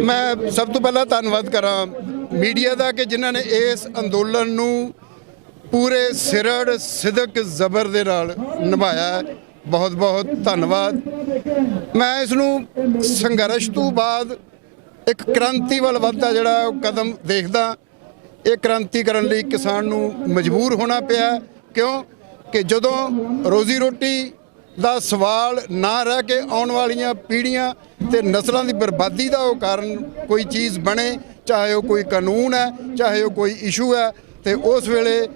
ਮੈਂ ਸਭ ਤੋਂ ਪਹਿਲਾਂ ਧੰਨਵਾਦ ਕਰਾਂ ਮੀਡੀਆ ਦਾ ਕਿ ਜਿਨ੍ਹਾਂ ਨੇ ਇਸ ਅੰਦੋਲਨ ਨੂੰ ਪੂਰੇ ਸਿਰੜ ਸਿਦਕ ਜ਼ਬਰ ਦੇ ਨਾਲ ਨਿਭਾਇਆ। ਬਹੁਤ ਬਹੁਤ ਧੰਨਵਾਦ। ਮੈਂ ਇਸ ਨੂੰ ਸੰਘਰਸ਼ ਤੋਂ ਬਾਅਦ ਇੱਕ ਕ੍ਰਾਂਤੀ ਵੱਲ ਵੱਧਦਾ ਜਿਹੜਾ ਕਦਮ ਦੇਖਦਾ। ਇਹ ਕ੍ਰਾਂਤੀ ਕਰਨ ਲਈ ਕਿਸਾਨ ਨੂੰ ਮਜਬੂਰ ਹੋਣਾ ਪਿਆ। ਕਿਉਂ ਕਿ ਜਦੋਂ ਰੋਜ਼ੀ ਰੋਟੀ ਦਾ ਸਵਾਲ ਨਾ ਰਹਿ ਕੇ ਆਉਣ ਵਾਲੀਆਂ ਪੀੜ੍ਹੀਆਂ ਤੇ ਨਸਲਾਂ ਦੀ ਬਰਬਾਦੀ ਦਾ ਉਹ ਕਾਰਨ ਕੋਈ ਚੀਜ਼ ਬਣੇ, ਚਾਹੇ ਉਹ ਕੋਈ ਕਾਨੂੰਨ ਹੈ, ਚਾਹੇ ਉਹ ਕੋਈ ਇਸ਼ੂ ਹੈ, ਤੇ ਉਸ ਵੇਲੇ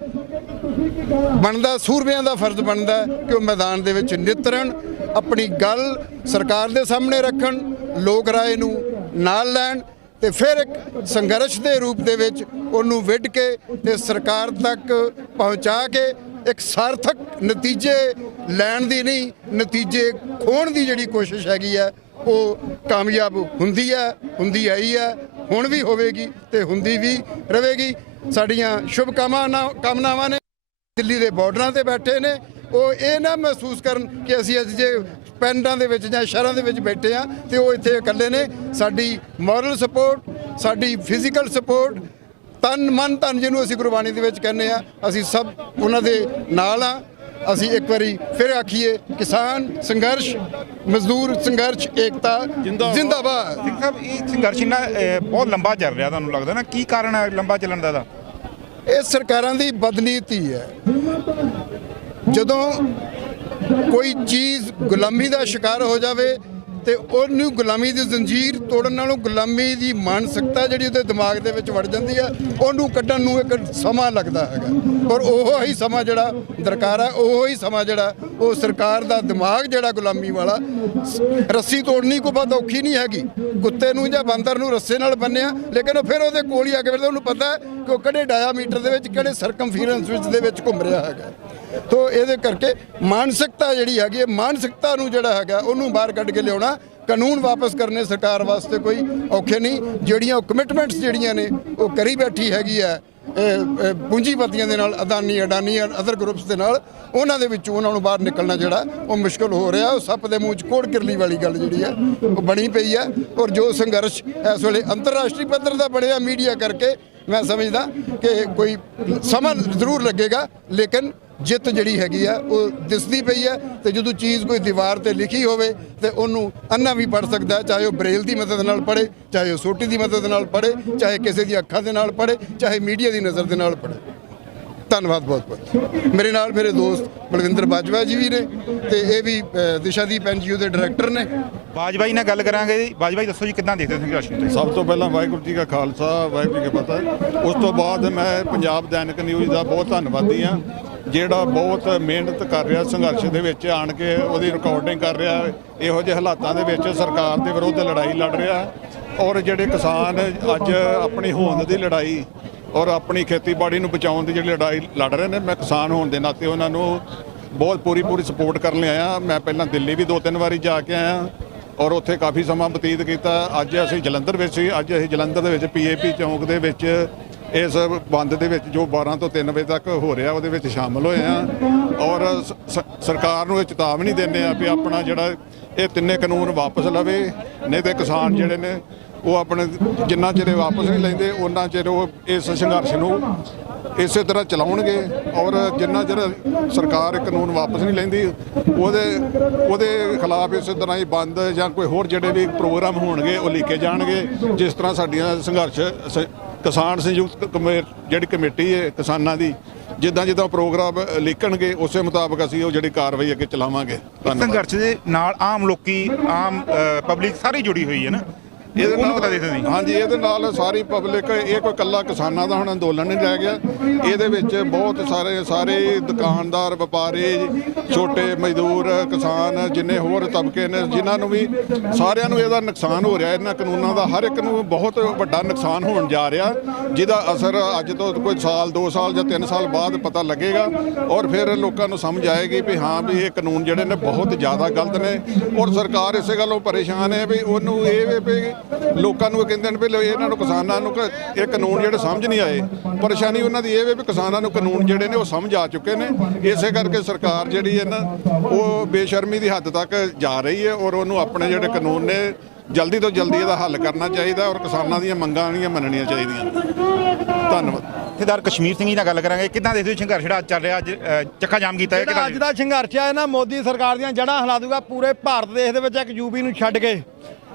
ਬਣਦਾ ਸੂਰਮਿਆਂ ਦਾ ਫਰਜ਼ ਬਣਦਾ ਕਿ ਉਹ ਮੈਦਾਨ ਦੇ ਵਿੱਚ ਨਿਤਰਨ, ਆਪਣੀ ਗੱਲ ਸਰਕਾਰ ਦੇ ਸਾਹਮਣੇ ਰੱਖਣ, ਲੋਕ ਰਾਏ ਨੂੰ ਨਾਲ ਲੈਣ ਤੇ ਫਿਰ ਇੱਕ ਸੰਘਰਸ਼ ਦੇ ਰੂਪ ਦੇ ਵਿੱਚ ਉਹਨੂੰ ਵਿੱਢ ਕੇ ਤੇ ਸਰਕਾਰ ਤੱਕ ਪਹੁੰਚਾ ਕੇ ਇੱਕ ਸਾਰਥਕ ਨਤੀਜੇ ਲੈਣ ਦੀ ਨਹੀਂ, ਨਤੀਜੇ ਖੋਣ ਦੀ ਜਿਹੜੀ ਕੋਸ਼ਿਸ਼ ਹੈਗੀ ਹੈ ਉਹ ਕਾਮਯਾਬ ਹੁੰਦੀ ਹੈ, ਹੁੰਦੀ ਆਈ ਹੈ, ਹੁਣ ਵੀ ਹੋਵੇਗੀ ਤੇ ਹੁੰਦੀ ਵੀ ਰਹੇਗੀ। ਸਾਡੀਆਂ ਸ਼ੁਭ ਕਾਮਨਾਵਾਂ ਨੇ। ਦਿੱਲੀ ਦੇ ਬਾਰਡਰਾਂ ਤੇ ਬੈਠੇ ਨੇ, ਉਹ ਇਹ ਨਾ ਮਹਿਸੂਸ ਕਰਨ ਕਿ ਅਸੀਂ ਅੱਜ ਜੇ ਪਿੰਡਾਂ ਦੇ ਵਿੱਚ ਜਾਂ ਸ਼ਹਿਰਾਂ ਦੇ ਵਿੱਚ ਬੈਠੇ ਆ ਤੇ ਉਹ ਇੱਥੇ ਇਕੱਲੇ ਨੇ। ਸਾਡੀ ਮੋਰਲ ਸਪੋਰਟ, ਸਾਡੀ ਫਿਜ਼ੀਕਲ ਸਪੋਰਟ, ਤਨ ਮਨ ਧਨ ਜਿਹਨੂੰ ਅਸੀਂ ਗੁਰਬਾਣੀ ਦੇ ਵਿੱਚ ਕਹਿੰਦੇ ਆ, ਅਸੀਂ ਸਭ ਉਹਨਾਂ ਦੇ ਨਾਲ ਆ। ਅਸੀਂ ਇੱਕ ਵਾਰੀ ਫਿਰ ਆਖੀਏ, ਕਿਸਾਨ ਸੰਘਰਸ਼, ਮਜ਼ਦੂਰ ਸੰਘਰਸ਼, ਏਕਤਾ ਜ਼ਿੰਦਾਬਾਦ। ਸਿੰਘ ਸਾਹਿਬ, ਇਹ ਸੰਘਰਸ਼ ਨਾ ਬਹੁਤ ਲੰਬਾ ਚੱਲ ਰਿਹਾ, ਤੁਹਾਨੂੰ ਲੱਗਦਾ ਨਾ? ਕੀ ਕਾਰਨ ਹੈ ਲੰਬਾ ਚੱਲਣ ਦਾ? ਇਹ ਸਰਕਾਰਾਂ ਦੀ ਬਦਨੀਤੀ ਹੈ। ਜਦੋਂ ਕੋਈ ਚੀਜ਼ ਗੁਲਾਮੀ ਦਾ ਸ਼ਿਕਾਰ ਹੋ ਜਾਵੇ ਤੇ ਉਹਨੂੰ ਗੁਲਾਮੀ ਦੀ ਜ਼ੰਜੀਰ ਤੋੜਨ ਨਾਲੋਂ ਗੁਲਾਮੀ ਦੀ ਮਾਨਸਿਕਤਾ ਜਿਹੜੀ ਉਹਦੇ ਦਿਮਾਗ ਦੇ ਵਿੱਚ ਵੜ ਜਾਂਦੀ ਹੈ, ਉਹਨੂੰ ਕੱਢਣ ਨੂੰ ਇੱਕ ਸਮਾਂ ਲੱਗਦਾ ਹੈਗਾ। ਔਰ ਉਹ ਹੀ ਸਮਾਂ ਜਿਹੜਾ ਦਰਕਾਰ ਹੈ, ਉਹ ਹੀ ਸਮਾਂ ਜਿਹੜਾ ਉਹ ਸਰਕਾਰ ਦਾ ਦਿਮਾਗ ਜਿਹੜਾ ਗੁਲਾਮੀ ਵਾਲਾ, ਰੱਸੀ ਤੋੜਨੀ ਕੋਈ ਬਹੁਤ ਔਖੀ ਨਹੀਂ ਹੈਗੀ। ਕੁੱਤੇ ਨੂੰ ਜਾਂ ਬਾਂਦਰ ਨੂੰ ਰੱਸੇ ਨਾਲ ਬੰਨਿਆ, ਲੇਕਿਨ ਉਹ ਫਿਰ ਉਹਦੇ ਕੋਲ ਹੀ ਆ ਕੇ ਫਿਰ ਉਹਨੂੰ ਪਤਾ ਕਿ ਉਹ ਕਿਹੜੇ ਡਾਇਆਮੀਟਰ ਦੇ ਵਿੱਚ, ਕਿਹੜੇ ਸਰਕਮਫੀਰੈਂਸ ਵਿੱਚ ਦੇ ਵਿੱਚ ਘੁੰਮ ਰਿਹਾ ਹੈਗਾ। ਤੋ ਇਹਦੇ ਕਰਕੇ ਮਾਨਸਿਕਤਾ ਜਿਹੜੀ ਹੈਗੀ ਹੈ, ਮਾਨਸਿਕਤਾ ਨੂੰ ਜਿਹੜਾ ਹੈਗਾ ਉਹਨੂੰ ਬਾਹਰ ਕੱਢ ਕੇ ਲਿਆਉਣਾ। ਕਾਨੂੰਨ ਵਾਪਸ ਕਰਨੇ ਸਰਕਾਰ ਵਾਸਤੇ ਕੋਈ ਔਖੇ ਨਹੀਂ। ਜਿਹੜੀਆਂ ਉਹ ਕਮਿਟਮੈਂਟਸ ਜਿਹੜੀਆਂ ਨੇ ਉਹ ਕਰੀ ਬੈਠੀ ਹੈਗੀ ਹੈ ਪੂੰਜੀਪਤੀਆਂ ਦੇ ਨਾਲ, ਅਦਾਨੀ ਅਦਰ ਗਰੁੱਪਸ ਦੇ ਨਾਲ, ਉਹਨਾਂ ਦੇ ਵਿੱਚੋਂ ਉਹਨਾਂ ਨੂੰ ਬਾਹਰ ਨਿਕਲਣਾ ਜਿਹੜਾ ਉਹ ਮੁਸ਼ਕਲ ਹੋ ਰਿਹਾ। ਉਹ ਸੱਪ ਦੇ ਮੂੰਹ 'ਚ ਕੋੜ ਕਿਰਲੀ ਵਾਲੀ ਗੱਲ ਜਿਹੜੀ ਹੈ ਉਹ ਬਣੀ ਪਈ ਹੈ। ਔਰ ਜੋ ਸੰਘਰਸ਼ ਇਸ ਵੇਲੇ ਅੰਤਰਰਾਸ਼ਟਰੀ ਪੱਧਰ ਦਾ ਬਣਿਆ ਮੀਡੀਆ ਕਰਕੇ, ਮੈਂ ਸਮਝਦਾ ਕਿ ਕੋਈ ਸਮਾਂ ਜ਼ਰੂਰ ਲੱਗੇਗਾ, ਲੇਕਿਨ ਜਿੱਤ ਜਿਹੜੀ ਹੈਗੀ ਆ ਉਹ ਦਿਸਦੀ ਪਈ ਹੈ। ਤੇ ਜਦੋਂ ਚੀਜ਼ ਕੋਈ ਦੀਵਾਰ ਤੇ ਲਿਖੀ ਹੋਵੇ ਤੇ ਉਹਨੂੰ ਅੰਨਾ ਵੀ ਪੜ੍ਹ ਸਕਦਾ ਹੈ, ਚਾਹੇ ਉਹ ਬ੍ਰੇਲ ਦੀ ਮਦਦ ਨਾਲ ਪੜ੍ਹੇ, ਚਾਹੇ ਉਹ ਸੋਟੀ ਦੀ ਮਦਦ ਨਾਲ ਪੜ੍ਹੇ, ਚਾਹੇ ਕਿਸੇ ਦੀ ਅੱਖਾਂ ਦੇ ਨਾਲ ਪੜ੍ਹੇ, ਚਾਹੇ ਮੀਡੀਆ ਦੀ ਨਜ਼ਰ ਦੇ ਨਾਲ ਪੜ੍ਹੇ। ਧੰਨਵਾਦ ਬਹੁਤ ਬਹੁਤ। ਮੇਰੇ ਨਾਲ ਮੇਰੇ ਦੋਸਤ ਬਲਵਿੰਦਰ ਬਾਜਵਾ ਜੀ ਵੀ ਨੇ ਤੇ ਇਹ ਵੀ ਦਿਸ਼ਾਦੀਪ NGO ਦੇ ਡਾਇਰੈਕਟਰ ਨੇ। ਬਾਜਵਾ ਜੀ ਨਾਲ ਗੱਲ ਕਰਾਂਗੇ ਜੀ। ਬਾਜਵਾ ਜੀ ਦੱਸੋ ਜੀ ਕਿੱਦਾਂ ਦੇਖਦੇ ਹੋ ਸੰਘਰਸ਼ ਨੂੰ? ਸਭ ਤੋਂ ਪਹਿਲਾਂ ਵਾਹਿਗੁਰੂ ਜੀ ਕਾ ਖਾਲਸਾ, ਵਾਹਿਗੁਰੂ ਜੀ ਕੀ ਫਤਿਹ। ਉਸ ਤੋਂ ਬਾਅਦ ਮੈਂ ਪੰਜਾਬ ਦੈਨਿਕ ਨਿਊਜ਼ ਦਾ ਬਹੁਤ ਧੰਨਵਾਦੀ ਹਾਂ, ਜਿਹੜਾ ਬਹੁਤ ਮਿਹਨਤ ਕਰ ਰਿਹਾ ਸੰਘਰਸ਼ ਦੇ ਵਿੱਚ ਆਣ ਕੇ ਉਹਦੀ ਰਿਕਾਰਡਿੰਗ ਕਰ ਰਿਹਾ। ਇਹੋ ਜਿਹੇ ਹਾਲਾਤਾਂ ਦੇ ਵਿੱਚ ਸਰਕਾਰ ਦੇ ਵਿਰੁੱਧ ਲੜਾਈ ਲੜ ਰਿਹਾ। ਔਰ ਜਿਹੜੇ ਕਿਸਾਨ ਅੱਜ ਆਪਣੀ ਹੋਂਦ ਦੀ ਲੜਾਈ ਔਰ ਆਪਣੀ ਖੇਤੀਬਾੜੀ ਨੂੰ ਬਚਾਉਣ ਦੀ ਜਿਹੜੀ ਲੜਾਈ ਲੜ ਰਹੇ ਨੇ, ਮੈਂ ਕਿਸਾਨ ਹੋਣ ਦੇ ਨਾਤੇ ਉਹਨਾਂ ਨੂੰ ਬਹੁਤ ਪੂਰੀ ਸਪੋਰਟ ਕਰਨ ਲਈ ਆਇਆ। ਮੈਂ ਪਹਿਲਾਂ ਦਿੱਲੀ ਵੀ 2-3 ਵਾਰੀ ਜਾ ਕੇ ਆਇਆ ਔਰ ਉੱਥੇ ਕਾਫੀ ਸਮਾਂ ਬਤੀਤ ਕੀਤਾ। ਅੱਜ ਅਸੀਂ ਜਲੰਧਰ ਵਿੱਚ ਸੀ। ਅੱਜ ਅਸੀਂ ਜਲੰਧਰ ਦੇ ਵਿੱਚ PAP ਚੌਂਕ ਦੇ ਵਿੱਚ ਇਸ ਬੰਦ ਦੇ ਵਿੱਚ ਜੋ 12 ਤੋਂ 3 ਵਜੇ ਤੱਕ ਹੋ ਰਿਹਾ ਉਹਦੇ ਵਿੱਚ ਸ਼ਾਮਲ ਹੋਏ ਆ। ਔਰ ਸਰਕਾਰ ਨੂੰ ਇਹ ਚੇਤਾਵਨੀ ਦਿੰਦੇ ਆ ਵੀ ਆਪਣਾ ਜਿਹੜਾ ਇਹ ਤਿੰਨੇ ਕਾਨੂੰਨ ਵਾਪਸ ਲਵੇ, ਨਹੀਂ ਤੇ ਕਿਸਾਨ ਜਿਹੜੇ ਨੇ ਉਹ ਆਪਣੇ ਜਿੰਨਾ ਚਿਰ ਵਾਪਸ ਨਹੀਂ ਲੈਂਦੇ ਉਹਨਾਂ ਚਿਰ ਉਹ ਇਸ ਸੰਘਰਸ਼ ਨੂੰ ਇਸੇ ਤਰ੍ਹਾਂ ਚਲਾਉਣਗੇ। ਔਰ ਜਿੰਨਾ ਚਿਰ ਸਰਕਾਰ ਇਹ ਕਾਨੂੰਨ ਵਾਪਸ ਨਹੀਂ ਲੈਂਦੀ ਉਹਦੇ ਖਿਲਾਫ ਇਸੇ ਤਰ੍ਹਾਂ ਹੀ ਬੰਦ ਜਾਂ ਕੋਈ ਹੋਰ ਜਿਹੜੇ ਵੀ ਪ੍ਰੋਗਰਾਮ ਹੋਣਗੇ ਉਹ ਲਿਖੇ ਜਾਣਗੇ। ਜਿਸ ਤਰ੍ਹਾਂ ਸਾਡੀਆਂ ਸੰਘਰਸ਼ ਕਿਸਾਨ ਸੰਯੁਕਤ ਜਿਹੜੀ ਕਮੇਟੀ ਹੈ ਕਿਸਾਨਾਂ ਦੀ, ਜਿੱਦਾਂ ਪ੍ਰੋਗਰਾਮ ਲਿਖਣਗੇ ਉਸੇ ਮੁਤਾਬਕ ਅਸੀਂ ਉਹ ਜਿਹੜੀ ਕਾਰਵਾਈ ਅੱਗੇ ਚਲਾਵਾਂਗੇ। ਸੰਘਰਸ਼ ਦੇ ਨਾਲ ਆਮ ਲੋਕੀ, ਆਮ ਪਬਲਿਕ ਸਾਰੀ ਜੁੜੀ ਹੋਈ ਹੈ ਨਾ ਇਹਦੇ ਨਾਲ? ਹਾਂਜੀ, ਇਹਦੇ ਨਾਲ ਸਾਰੀ ਪਬਲਿਕ, ਇਹ ਕੋਈ ਇਕੱਲਾ ਕਿਸਾਨਾਂ ਦਾ ਹੁਣ ਅੰਦੋਲਨ ਨਹੀਂ ਰਹਿ ਗਿਆ। ਇਹਦੇ ਵਿੱਚ ਬਹੁਤ ਸਾਰੇ ਦੁਕਾਨਦਾਰ, ਵਪਾਰੀ, ਛੋਟੇ ਮਜ਼ਦੂਰ, ਕਿਸਾਨ, ਜਿੰਨੇ ਹੋਰ ਤਬਕੇ ਨੇ, ਜਿਨ੍ਹਾਂ ਨੂੰ ਵੀ ਸਾਰਿਆਂ ਨੂੰ ਇਹਦਾ ਨੁਕਸਾਨ ਹੋ ਰਿਹਾ। ਇਹਨਾਂ ਕਾਨੂੰਨਾਂ ਦਾ ਹਰ ਇੱਕ ਨੂੰ ਬਹੁਤ ਵੱਡਾ ਨੁਕਸਾਨ ਹੋਣ ਜਾ ਰਿਹਾ, ਜਿਹਦਾ ਅਸਰ ਅੱਜ ਤੋਂ ਕੋਈ ਸਾਲ, 2 ਸਾਲ ਜਾਂ 3 ਸਾਲ ਬਾਅਦ ਪਤਾ ਲੱਗੇਗਾ। ਔਰ ਫਿਰ ਲੋਕਾਂ ਨੂੰ ਸਮਝ ਆਏਗੀ ਵੀ ਹਾਂ ਵੀ ਇਹ ਕਾਨੂੰਨ ਜਿਹੜੇ ਨੇ ਬਹੁਤ ਜ਼ਿਆਦਾ ਗਲਤ ਨੇ। ਔਰ ਸਰਕਾਰ ਇਸੇ ਗੱਲੋਂ ਪਰੇਸ਼ਾਨ ਹੈ ਵੀ ਉਹਨੂੰ ਇਹ ਵੀ ਲੋਕਾਂ ਨੂੰ ਕਹਿੰਦੇ ਨੇ ਵੀ ਇਹਨਾਂ ਨੂੰ, ਕਿਸਾਨਾਂ ਨੂੰ ਇਹ ਕਾਨੂੰਨ ਜਿਹੜੇ ਸਮਝ ਨਹੀਂ ਆਏ। ਪਰੇਸ਼ਾਨੀ ਉਹਨਾਂ ਦੀ ਇਹ ਵੀ ਕਿਸਾਨਾਂ ਨੂੰ ਕਾਨੂੰਨ ਜਿਹੜੇ ਨੇ ਉਹ ਸਮਝ ਆ ਚੁੱਕੇ ਨੇ। ਇਸੇ ਕਰਕੇ ਸਰਕਾਰ ਜਿਹੜੀ ਹੈ ਨਾ ਉਹ ਬੇਸ਼ਰਮੀ ਦੀ ਹੱਦ ਤੱਕ ਜਾ ਰਹੀ ਹੈ। ਔਰ ਉਹਨੂੰ ਆਪਣੇ ਜਿਹੜੇ ਕਾਨੂੰਨ ਨੇ ਜਲਦੀ ਤੋਂ ਜਲਦੀ ਇਹਦਾ ਹੱਲ ਕਰਨਾ ਚਾਹੀਦਾ ਔਰ ਕਿਸਾਨਾਂ ਦੀਆਂ ਮੰਗਾਂ ਨਹੀਂ ਮੰਨਣੀਆਂ ਚਾਹੀਦੀਆਂ। ਧੰਨਵਾਦ। ਜਥੇਦਾਰ ਕਸ਼ਮੀਰ ਸਿੰਘ ਜੀ ਨਾਲ ਗੱਲ ਕਰਾਂਗੇ। ਕਿੱਦਾਂ ਦੇਖਦੇ ਹੋ ਸੰਘਰਸ਼ ਜਿਹੜਾ ਚੱਲ ਰਿਹਾ, ਅੱਜ ਚੱਕਾ ਜਾਮ ਕੀਤਾ ਹੈ? ਅੱਜ ਦਾ ਸੰਘਰਸ਼ ਹੈ ਨਾ ਮੋਦੀ ਸਰਕਾਰ ਦੀਆਂ ਜੜ੍ਹਾਂ ਹਿਲਾ ਦੂਗਾ ਪੂਰੇ ਭਾਰਤ ਦੇਸ਼ ਦੇ ਵਿੱਚ, ਇੱਕ ਯੂਪੀ ਨੂੰ ਛੱਡ ਕੇ।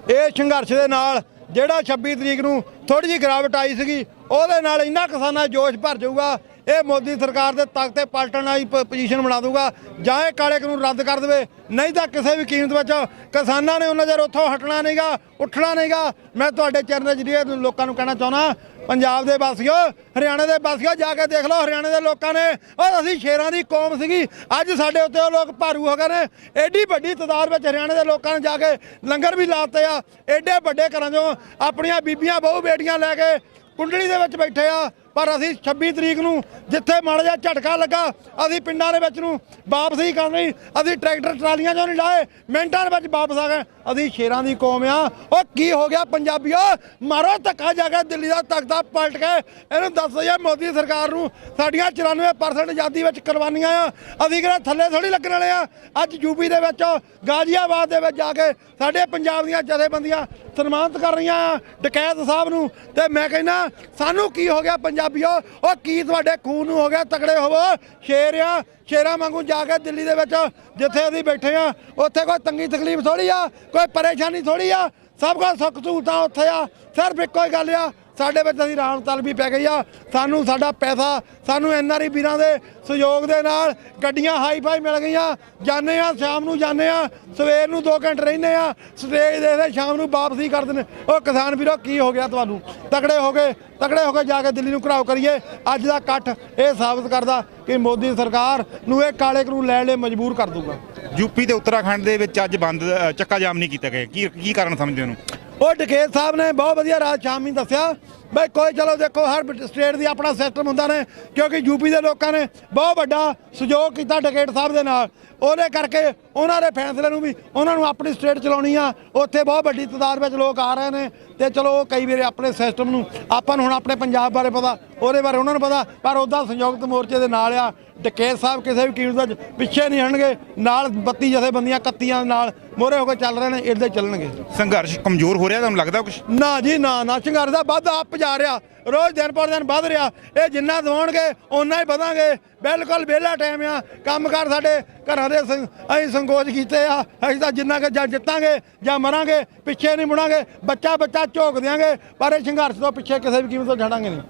ਇਹ ਸੰਘਰਸ਼ ਦੇ ਨਾਲ ਜਿਹੜਾ 26 ਤਰੀਕ ਨੂੰ ਥੋੜੀ ਜਿਹੀ ਗਿਰਾਵਟ ਆਈ ਸੀਗੀ, ਉਹਦੇ ਨਾਲ ਇੰਨਾ ਕਿਸਾਨਾਂ ਜੋਸ਼ ਭਰ ਜਾਊਗਾ। ਇਹ ਮੋਦੀ ਸਰਕਾਰ ਦੇ ਤਖਤੇ ਪਲਟਣ ਵਾਲੀ ਪੋਜੀਸ਼ਨ ਬਣਾ ਦੂਗਾ। ਜਾਂ ਇਹ ਕਾਲੇ ਕਾਨੂੰਨ ਰੱਦ ਕਰ ਦੇਵੇ, ਨਹੀਂ ਤਾਂ ਕਿਸੇ ਵੀ ਕੀਮਤ ਵਿੱਚ ਕਿਸਾਨਾਂ ਨੇ ਉਹਨਾਂ ਚਿਰ ਉੱਥੋਂ ਹਟਣਾ ਨਹੀਂਗਾ, ਉੱਠਣਾ ਨਹੀਂਗਾ। ਮੈਂ ਤੁਹਾਡੇ ਚੈਨਲ ਜਰੀਏ ਲੋਕਾਂ ਨੂੰ ਕਹਿਣਾ ਚਾਹੁੰਦਾ, ਪੰਜਾਬ ਦੇ ਵਾਸੀਓ, ਹਰਿਆਣੇ ਦੇ ਵਾਸੀਓ, ਜਾ ਕੇ ਦੇਖ ਲਓ ਹਰਿਆਣੇ ਦੇ ਲੋਕਾਂ ਨੇ, ਔਰ ਅਸੀਂ ਸ਼ੇਰਾਂ ਦੀ ਕੌਮ ਸੀਗੀ, ਅੱਜ ਸਾਡੇ ਉੱਤੇ ਉਹ ਲੋਕ ਭਾਰੂ ਹੋ ਗਏ ਨੇ। ਐਡੀ ਵੱਡੀ ਤਾਦਾਦ ਵਿੱਚ ਹਰਿਆਣੇ ਦੇ ਲੋਕਾਂ ਨੇ ਜਾ ਕੇ ਲੰਗਰ ਵੀ ਲਾਤੇ ਆ। ਐਡੇ ਵੱਡੇ ਘਰਾਂ 'ਚੋਂ ਆਪਣੀਆਂ ਬੀਬੀਆਂ, ਬਹੂ ਬੇਟੀਆਂ ਲੈ ਕੇ ਕੁੰਡਲੀ ਦੇ ਵਿੱਚ ਬੈਠੇ ਆ। ਪਰ ਅਸੀਂ 26 ਤਰੀਕ ਨੂੰ ਜਿੱਥੇ ਮਾੜਾ ਜਿਹਾ ਝਟਕਾ ਲੱਗਾ, ਅਸੀਂ ਪਿੰਡਾਂ ਦੇ ਵਿੱਚ ਨੂੰ ਵਾਪਸੀ ਕਰਨੀ। ਅਸੀਂ ਟਰੈਕਟਰ ਟਰਾਲੀਆਂ 'ਚੋਂ ਨਹੀਂ ਲਾਏ, ਮਿੰਟਾਂ ਦੇ ਵਿੱਚ ਵਾਪਸ ਆ ਗਏ। ਅਸੀਂ ਸ਼ੇਰਾਂ ਦੀ ਕੌਮ ਆ। ਉਹ ਕੀ ਹੋ ਗਿਆ ਪੰਜਾਬੀਓ? ਮਾਰੋ ਧੱਕਾ ਜਾ ਕੇ ਦਿੱਲੀ ਦਾ ਤਖਤਾ ਪਲਟ ਕੇ ਇਹਨੂੰ ਦੱਸੋ ਜੀ ਮੋਦੀ ਸਰਕਾਰ ਨੂੰ, ਸਾਡੀਆਂ 94% ਆਜ਼ਾਦੀ ਵਿੱਚ ਕੁਰਬਾਨੀਆਂ ਆ। ਅਸੀਂ ਕਿਹੜਾ ਥੱਲੇ ਥੋੜੀ ਲੱਗਣ ਵਾਲੇ ਆ। ਅੱਜ ਯੂਪੀ ਦੇ ਵਿੱਚ ਗਾਜ਼ੀਆਬਾਦ ਦੇ ਵਿੱਚ ਜਾ ਕੇ ਸਾਡੇ ਪੰਜਾਬ ਦੀਆਂ ਜਥੇਬੰਦੀਆਂ ਸਨਮਾਨਿਤ ਕਰ ਰਹੀਆਂ ਆ ਡਕੈਤ ਸਾਹਿਬ ਨੂੰ। ਤੇ ਮੈਂ ਕਹਿੰਦਾ ਸਾਨੂੰ ਕੀ ਹੋ ਗਿਆ ਪੰਜਾਬੀਓ? ਉਹ ਕੀ ਤੁਹਾਡੇ ਖੂਨ ਨੂੰ ਹੋ ਗਿਆ? ਤਕੜੇ ਹੋਵੋ, ਸ਼ੇਰ ਆ। ਸ਼ੇਰਾਂ ਵਾਂਗੂ ਜਾ ਕੇ ਦਿੱਲੀ ਦੇ ਵਿੱਚ ਜਿੱਥੇ ਅਸੀਂ ਬੈਠੇ ਆ, ਉੱਥੇ ਕੋਈ ਤੰਗੀ ਤਕਲੀਫ ਥੋੜੀ ਆ, ਕੋਈ ਪਰੇਸ਼ਾਨੀ ਥੋੜੀ ਆ। ਸਭ ਕੁਝ ਸੁੱਖ ਸਹੂਲਤਾਂ ਉੱਥੇ ਆ। ਸਿਰਫ ਇੱਕੋ ਹੀ ਗੱਲ ਆ, ਸਾਡੇ ਵਿੱਚ ਅਸੀਂ ਰਾਮ ਤਲਬੀ ਪੈ ਗਈ ਆ। ਸਾਨੂੰ ਸਾਡਾ ਪੈਸਾ, ਸਾਨੂੰ NRI ਵੀਰਾਂ ਦੇ ਸਹਿਯੋਗ ਦੇ ਨਾਲ ਗੱਡੀਆਂ ਹਾਈ-ਫਾਈ ਮਿਲ ਗਈਆਂ। ਜਾਂਦੇ ਆ, ਸ਼ਾਮ ਨੂੰ ਜਾਂਦੇ ਆ, ਸਵੇਰ ਨੂੰ 2 ਘੰਟੇ ਰਹਿੰਦੇ ਆ, ਸਟੇਜ ਦੇਖਦੇ, ਸ਼ਾਮ ਨੂੰ ਵਾਪਸੀ ਕਰਦੇ ਨੇ। ਉਹ ਕਿਸਾਨ ਵੀਰੋ ਕੀ ਹੋ ਗਿਆ ਤੁਹਾਨੂੰ? ਤਕੜੇ ਹੋ ਕੇ ਜਾ ਕੇ ਦਿੱਲੀ ਨੂੰ ਘਰਾਓ ਕਰੀਏ। ਅੱਜ ਦਾ ਇਕੱਠ ਇਹ ਸਾਬਤ ਕਰਦਾ ਕਿ ਮੋਦੀ ਸਰਕਾਰ ਨੂੰ ਇਹ ਕਾਲੇ ਕਾਨੂੰਨ ਲੈਣ ਲਈ ਮਜਬੂਰ ਕਰ ਦੂਗਾ। ਯੂਪੀ ਤੇ ਉੱਤਰਾਖੰਡ ਦੇ ਵਿੱਚ ਅੱਜ ਬੰਦ, ਚੱਕਾ ਜਾਮ ਨਹੀਂ ਕੀਤਾ ਗਿਆ, ਕੀ ਕਾਰਨ ਸਮਝਦੇ ਹੋ? ਉਹ ਡਕੈਤ ਸਾਹਿਬ ਨੇ ਬਹੁਤ ਵਧੀਆ ਰਾਤ ਸ਼ਾਮੀ ਦੱਸਿਆ ਬਈ ਕੋਈ ਚਲੋ ਦੇਖੋ ਹਰ ਸਟੇਟ ਦੀ ਆਪਣਾ ਸਿਸਟਮ ਹੁੰਦਾ ਨੇ, ਕਿਉਂਕਿ ਯੂਪੀ ਦੇ ਲੋਕਾਂ ਨੇ ਬਹੁਤ ਵੱਡਾ ਸਹਿਯੋਗ ਕੀਤਾ ਡਕੈਤ ਸਾਹਿਬ ਦੇ ਨਾਲ, ਉਹਦੇ ਕਰਕੇ ਉਹਨਾਂ ਦੇ ਫੈਸਲੇ ਨੂੰ ਵੀ ਉਹਨਾਂ ਨੂੰ ਆਪਣੀ ਸਟੇਟ ਚਲਾਉਣੀ ਆ। ਉੱਥੇ ਬਹੁਤ ਵੱਡੀ ਤਾਦਾਦ ਵਿੱਚ ਲੋਕ ਆ ਰਹੇ ਨੇ ਤੇ ਚਲੋ ਉਹ ਕਈ ਵਾਰੀ ਆਪਣੇ ਸਿਸਟਮ ਨੂੰ ਆਪਾਂ ਨੂੰ ਹੁਣ ਆਪਣੇ ਪੰਜਾਬ ਬਾਰੇ ਪਤਾ, ਉਹਦੇ ਬਾਰੇ ਉਹਨਾਂ ਨੂੰ ਪਤਾ, ਪਰ ਉੱਦਾਂ ਸੰਯੁਕਤ ਮੋਰਚੇ ਦੇ ਨਾਲ ਆ। ਡਕੈਤ ਸਾਹਿਬ ਕਿਸੇ ਵੀ ਕੀਮਤ ਦਾ ਪਿੱਛੇ ਨਹੀਂ ਹਟਣਗੇ, ਨਾਲ 32 ਜਥੇਬੰਦੀਆਂ 31 ਨਾਲ ਮੋਹਰੇ ਹੋ ਕੇ ਚੱਲ ਰਹੇ ਨੇ, ਇੱਦਾਂ ਹੀ ਚੱਲਣਗੇ। ਸੰਘਰਸ਼ ਕਮਜ਼ੋਰ ਹੋ ਰਿਹਾ ਤੁਹਾਨੂੰ ਲੱਗਦਾ ਕੁਝ? ਨਾ ਜੀ ਨਾ, ਸੰਘਰਸ਼ ਦਾ ਵੱਧ ਆਪ ਜਾ ਰਿਹਾ, ਰੋਜ਼ ਦਿਨ ਪਰ ਦਿਨ ਵੱਧ ਰਿਹਾ। ਇਹ ਜਿੰਨਾ ਦਵਾਉਣਗੇ ਓਨਾ ਹੀ ਵਧਾਂਗੇ। ਬਿਲਕੁਲ ਵਿਹਲਾ ਟਾਈਮ ਆ, ਕੰਮਕਾਰ ਸਾਡੇ ਘਰਾਂ ਦੇ ਅਸੀਂ ਸੰਕੋਚ ਕੀਤੇ ਆ। ਅਸੀਂ ਤਾਂ ਜਿੰਨਾ ਕਿ ਜਾਂ ਜਿੱਤਾਂਗੇ ਜਾਂ ਮਰਾਂਗੇ, ਪਿੱਛੇ ਨਹੀਂ ਮੁੜਾਂਗੇ। ਬੱਚਾ ਝੋਕ ਦਿਆਂਗੇ, ਪਰ ਇਹ ਸੰਘਰਸ਼ ਤੋਂ ਪਿੱਛੇ ਕਿਸੇ ਵੀ ਕੀਮਤ ਤੋਂ ਛੱਡਾਂਗੇ ਨਹੀਂ।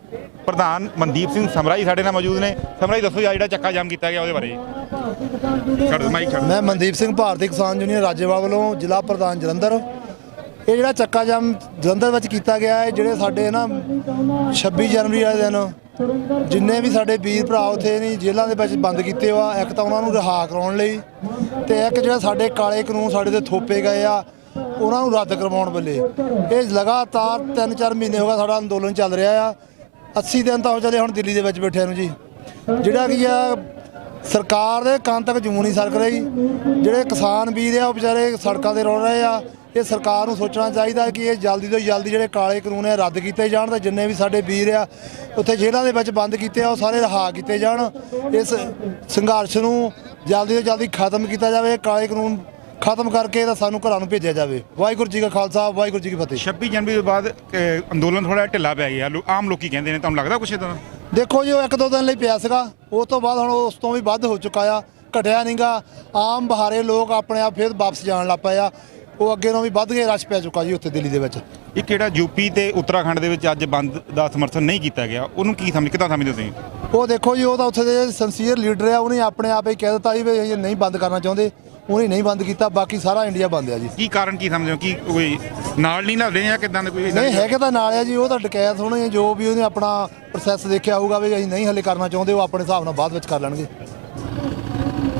ਪ੍ਰਧਾਨ ਮਨਦੀਪ ਸਿੰਘ ਸਮਰਾ ਜੀ ਸਾਡੇ ਨਾਲ ਮੌਜੂਦ ਨੇ। ਸਮਰਾ ਜੀ ਦੱਸੋ ਜੀ ਜਿਹੜਾ ਚੱਕਾ ਜਾਮ ਕੀਤਾ ਗਿਆ ਉਹਦੇ ਬਾਰੇ। ਮੈਂ ਮਨਦੀਪ ਸਿੰਘ ਭਾਰਤੀ ਕਿਸਾਨ ਯੂਨੀਅਨ ਰਾਜੇਵਾਲ ਵੱਲੋਂ ਜ਼ਿਲ੍ਹਾ ਪ੍ਰਧਾਨ ਜਲੰਧਰ। ਇਹ ਜਿਹੜਾ ਚੱਕਾ ਜਾਮ ਜਲੰਧਰ ਵਿੱਚ ਕੀਤਾ ਗਿਆ ਹੈ, ਜਿਹੜੇ ਸਾਡੇ ਨਾ 26 ਜਨਵਰੀ ਵਾਲੇ ਦਿਨ ਜਿੰਨੇ ਵੀ ਸਾਡੇ ਵੀਰ ਭਰਾ ਉੱਥੇ ਨਹੀਂ ਜੇਲ੍ਹਾਂ ਦੇ ਵਿੱਚ ਬੰਦ ਕੀਤੇ ਆ, ਇੱਕ ਤਾਂ ਉਹਨਾਂ ਨੂੰ ਰਿਹਾ ਕਰਾਉਣ ਲਈ ਤੇ ਇੱਕ ਜਿਹੜਾ ਸਾਡੇ ਕਾਲੇ ਕਾਨੂੰਨ ਸਾਡੇ ਤੇ ਥੋਪੇ ਗਏ ਆ ਉਹਨਾਂ ਨੂੰ ਰੱਦ ਕਰਵਾਉਣ ਵੇਲੇ। ਇਹ ਲਗਾਤਾਰ 3-4 ਮਹੀਨੇ ਹੋ ਗਏ ਸਾਡਾ ਅੰਦੋਲਨ ਚੱਲ ਰਿਹਾ ਆ। 80 ਦਿਨ ਤਾਂ ਹੋ ਚੱਲੇ ਹੁਣ ਦਿੱਲੀ ਦੇ ਵਿੱਚ ਬੈਠਿਆਂ ਨੂੰ ਜੀ। ਜਿਹੜਾ ਕੀ ਆ ਸਰਕਾਰ ਦੇ ਕੰਨ ਤੱਕ ਜੂੰ ਨਹੀਂ ਸਰਕ ਰਹੀ। ਜਿਹੜੇ ਕਿਸਾਨ ਵੀਰ ਆ ਉਹ ਵਿਚਾਰੇ ਸੜਕਾਂ ਤੇ ਰੁਲ ਰਹੇ ਆ। ਇਹ ਸਰਕਾਰ ਨੂੰ ਸੋਚਣਾ ਚਾਹੀਦਾ ਕਿ ਇਹ ਜਲਦੀ ਤੋਂ ਜਲਦੀ ਜਿਹੜੇ ਕਾਲੇ ਕਾਨੂੰਨ ਆ ਰੱਦ ਕੀਤੇ ਜਾਣ ਤੇ ਜਿੰਨੇ ਵੀ ਸਾਡੇ ਵੀਰ ਆ ਉੱਥੇ ਜੇਲ੍ਹਾਂ ਦੇ ਵਿੱਚ ਬੰਦ ਕੀਤੇ ਆ ਉਹ ਸਾਰੇ ਰਿਹਾ ਕੀਤੇ ਜਾਣ। ਇਸ ਸੰਘਰਸ਼ ਨੂੰ ਜਲਦੀ ਤੋਂ ਜਲਦੀ ਖਤਮ ਕੀਤਾ ਜਾਵੇ। ਕਾਲੇ ਕਾਨੂੰਨ ਖਤਮ ਕਰਕੇ ਤਾਂ ਸਾਨੂੰ ਘਰਾਂ ਨੂੰ ਭੇਜਿਆ ਜਾਵੇ। ਵਾਹਿਗੁਰੂ ਜੀ ਕਾ ਖਾਲਸਾ, ਵਾਹਿਗੁਰੂ ਜੀ ਕੀ ਫਤਿਹ। 26 ਜਨਵਰੀ ਤੋਂ ਬਾਅਦ ਅੰਦੋਲਨ ਥੋੜਾ ਢਿੱਲਾ ਪੈ ਗਿਆ, ਆਮ ਲੋਕੀ ਕਹਿੰਦੇ ਨੇ, ਤੁਹਾਨੂੰ ਲੱਗਦਾ ਕੁਛ ਇਦਾਂ? ਦੇਖੋ ਜੀ ਉਹ 1-2 ਦਿਨ ਲਈ ਪਿਆ ਸੀਗਾ, ਉਸ ਤੋਂ ਬਾਅਦ ਹੁਣ ਉਸ ਤੋਂ ਵੀ ਵੱਧ ਹੋ ਚੁੱਕਾ ਆ, ਘਟਿਆ ਨਹੀਂਗਾ। ਆਮ ਬਹਾਰੇ ਲੋਕ ਆਪਣੇ ਆਪ ਫਿਰ ਵਾਪਸ ਜਾਣ ਲੱਗ ਪਏ ਆ। ਉਹ ਅੱਗੇ ਨੂੰ ਵੀ ਵੱਧ ਕੇ ਰਸ਼ ਪੈ ਚੁੱਕਾ ਜੀ ਉੱਥੇ ਦਿੱਲੀ ਦੇ ਵਿੱਚ। ਇਹ ਕਿਹੜਾ ਯੂਪੀ ਤੇ ਉੱਤਰਾਖੰਡ ਦੇ ਵਿੱਚ ਅੱਜ ਬੰਦ ਦਾ ਸਮਰਥਨ ਨਹੀਂ ਕੀਤਾ ਗਿਆ, ਉਹਨੂੰ ਕਿੱਦਾਂ ਸਮਝਦੇ ਤੁਸੀਂ? ਉਹ ਦੇਖੋ ਜੀ ਉਹ ਤਾਂ ਉੱਥੇ ਦੇ ਸਿੰਸੀਅਰ ਲੀਡਰ ਆ, ਉਹਨੇ ਆਪਣੇ ਆਪ ਹੀ ਕਹਿ ਦਿੱਤਾ ਜੀ ਵੀ ਇਹ ਨਹੀਂ ਬੰਦ ਕਰਨਾ ਚਾਹੁੰਦੇ, ਉਹਨੇ ਨਹੀਂ ਬੰਦ ਕੀਤਾ। ਬਾਕੀ ਸਾਰਾ ਇੰਡੀਆ ਬੰਦ ਆ ਜੀ। ਕੀ ਕਾਰਨ ਕੀ ਸਮਝਦੇ ਹੋ? ਕੀ ਕੋਈ ਨਾਲ ਨਹੀਂ ਲੱਗਦੇ ਜਾਂ ਕਿਦਾਂ ਦੇ ਕੋਈ? ਨਹੀਂ ਹੈਗੇ ਤਾਂ ਨਾਲ ਆ ਜੀ, ਉਹ ਤਾਂ ਡਕੈਤ ਹੋਣੇ ਜੋ ਵੀ ਉਹਨੇ ਆਪਣਾ ਪ੍ਰੋਸੈਸ ਦੇਖਿਆ ਹੋਊਗਾ ਵੀ ਅਸੀਂ ਨਹੀਂ ਹਲੇ ਕਰਨਾ ਚਾਹੁੰਦੇ, ਉਹ ਆਪਣੇ ਹਿਸਾਬ ਨਾਲ ਬਾਅਦ ਵਿੱਚ ਕਰ ਲੈਣਗੇ।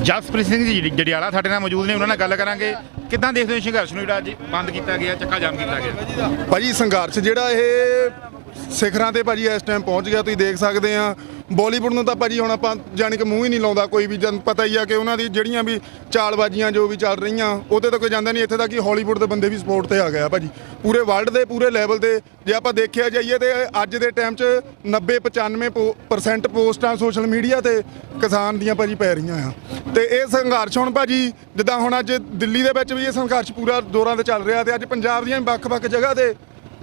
ਜਸਪ੍ਰੀਤ ਸਿੰਘ ਜੀ ਜੜਿਆਲਾ ਸਾਡੇ ਨਾਲ ਮੌਜੂਦ ਨੇ, ਉਹਨਾਂ ਨਾਲ ਗੱਲ ਕਰਾਂਗੇ। ਕਿੱਦਾਂ ਦੇਖਦੇ ਹੋ ਸੰਘਰਸ਼ ਨੂੰ ਜਿਹੜਾ ਅੱਜ ਬੰਦ ਕੀਤਾ ਗਿਆ, ਚੱਕਾ ਜਾਮ ਕੀਤਾ ਗਿਆ? ਭਾਜੀ ਸੰਘਰਸ਼ ਜਿਹੜਾ ਇਹ ਸਿਖਰਾਂ ਤੇ ਭਾਜੀ ਇਸ ਟਾਈਮ ਪਹੁੰਚ ਗਿਆ। ਤੁਸੀਂ ਦੇਖ ਸਕਦੇ ਆ ਬਾਲੀਵੁੱਡ ਨੂੰ ਤਾਂ ਭਾਜੀ ਹੁਣ ਆਪਾਂ ਜਾਣੀ ਕਿ ਮੂੰਹ ਹੀ ਨਹੀਂ ਲਾਉਂਦਾ ਕੋਈ ਵੀ। ਜਦ ਪਤਾ ਹੀ ਆ ਕਿ ਉਹਨਾਂ ਦੀ ਜਿਹੜੀਆਂ ਵੀ ਚਾਲਬਾਜ਼ੀਆਂ ਜੋ ਵੀ ਚੱਲ ਰਹੀਆਂ ਉਹਦੇ ਤਾਂ ਕੋਈ ਜਾਂਦਾ ਨਹੀਂ। ਇੱਥੇ ਤੱਕ ਕਿ ਹਾਲੀਵੁੱਡ ਦੇ ਬੰਦੇ ਵੀ ਸਪੋਰਟ ਤੇ ਆ ਗਿਆ ਭਾਜੀ, ਪੂਰੇ ਵਰਲਡ ਦੇ ਪੂਰੇ ਲੈਵਲ ਤੇ। ਜੇ ਆਪਾਂ ਦੇਖਿਆ ਜਾਈਏ ਤੇ ਅੱਜ ਦੇ ਟਾਈਮ 'ਚ 90-95% ਪੋਸਟਾਂ ਸੋਸ਼ਲ ਮੀਡੀਆ ਤੇ ਕਿਸਾਨ ਦੀਆਂ ਭਾਜੀ ਪੈ ਰਹੀਆਂ ਆ। ਤੇ ਇਹ ਸੰਘਰਸ਼ ਹੁਣ ਭਾਜੀ ਜਿੱਦਾਂ ਹੁਣ ਅੱਜ ਦਿੱਲੀ ਦੇ ਵਿੱਚ ਵੀ ਇਹ ਸੰਘਰਸ਼ ਪੂਰਾ ਦੌਰਾਂ ਤੇ ਚੱਲ ਰਿਹਾ, ਤੇ ਅੱਜ ਪੰਜਾਬ ਦੀਆਂ ਵੱਖ-ਵੱਖ ਜਗ੍ਹਾ ਤੇ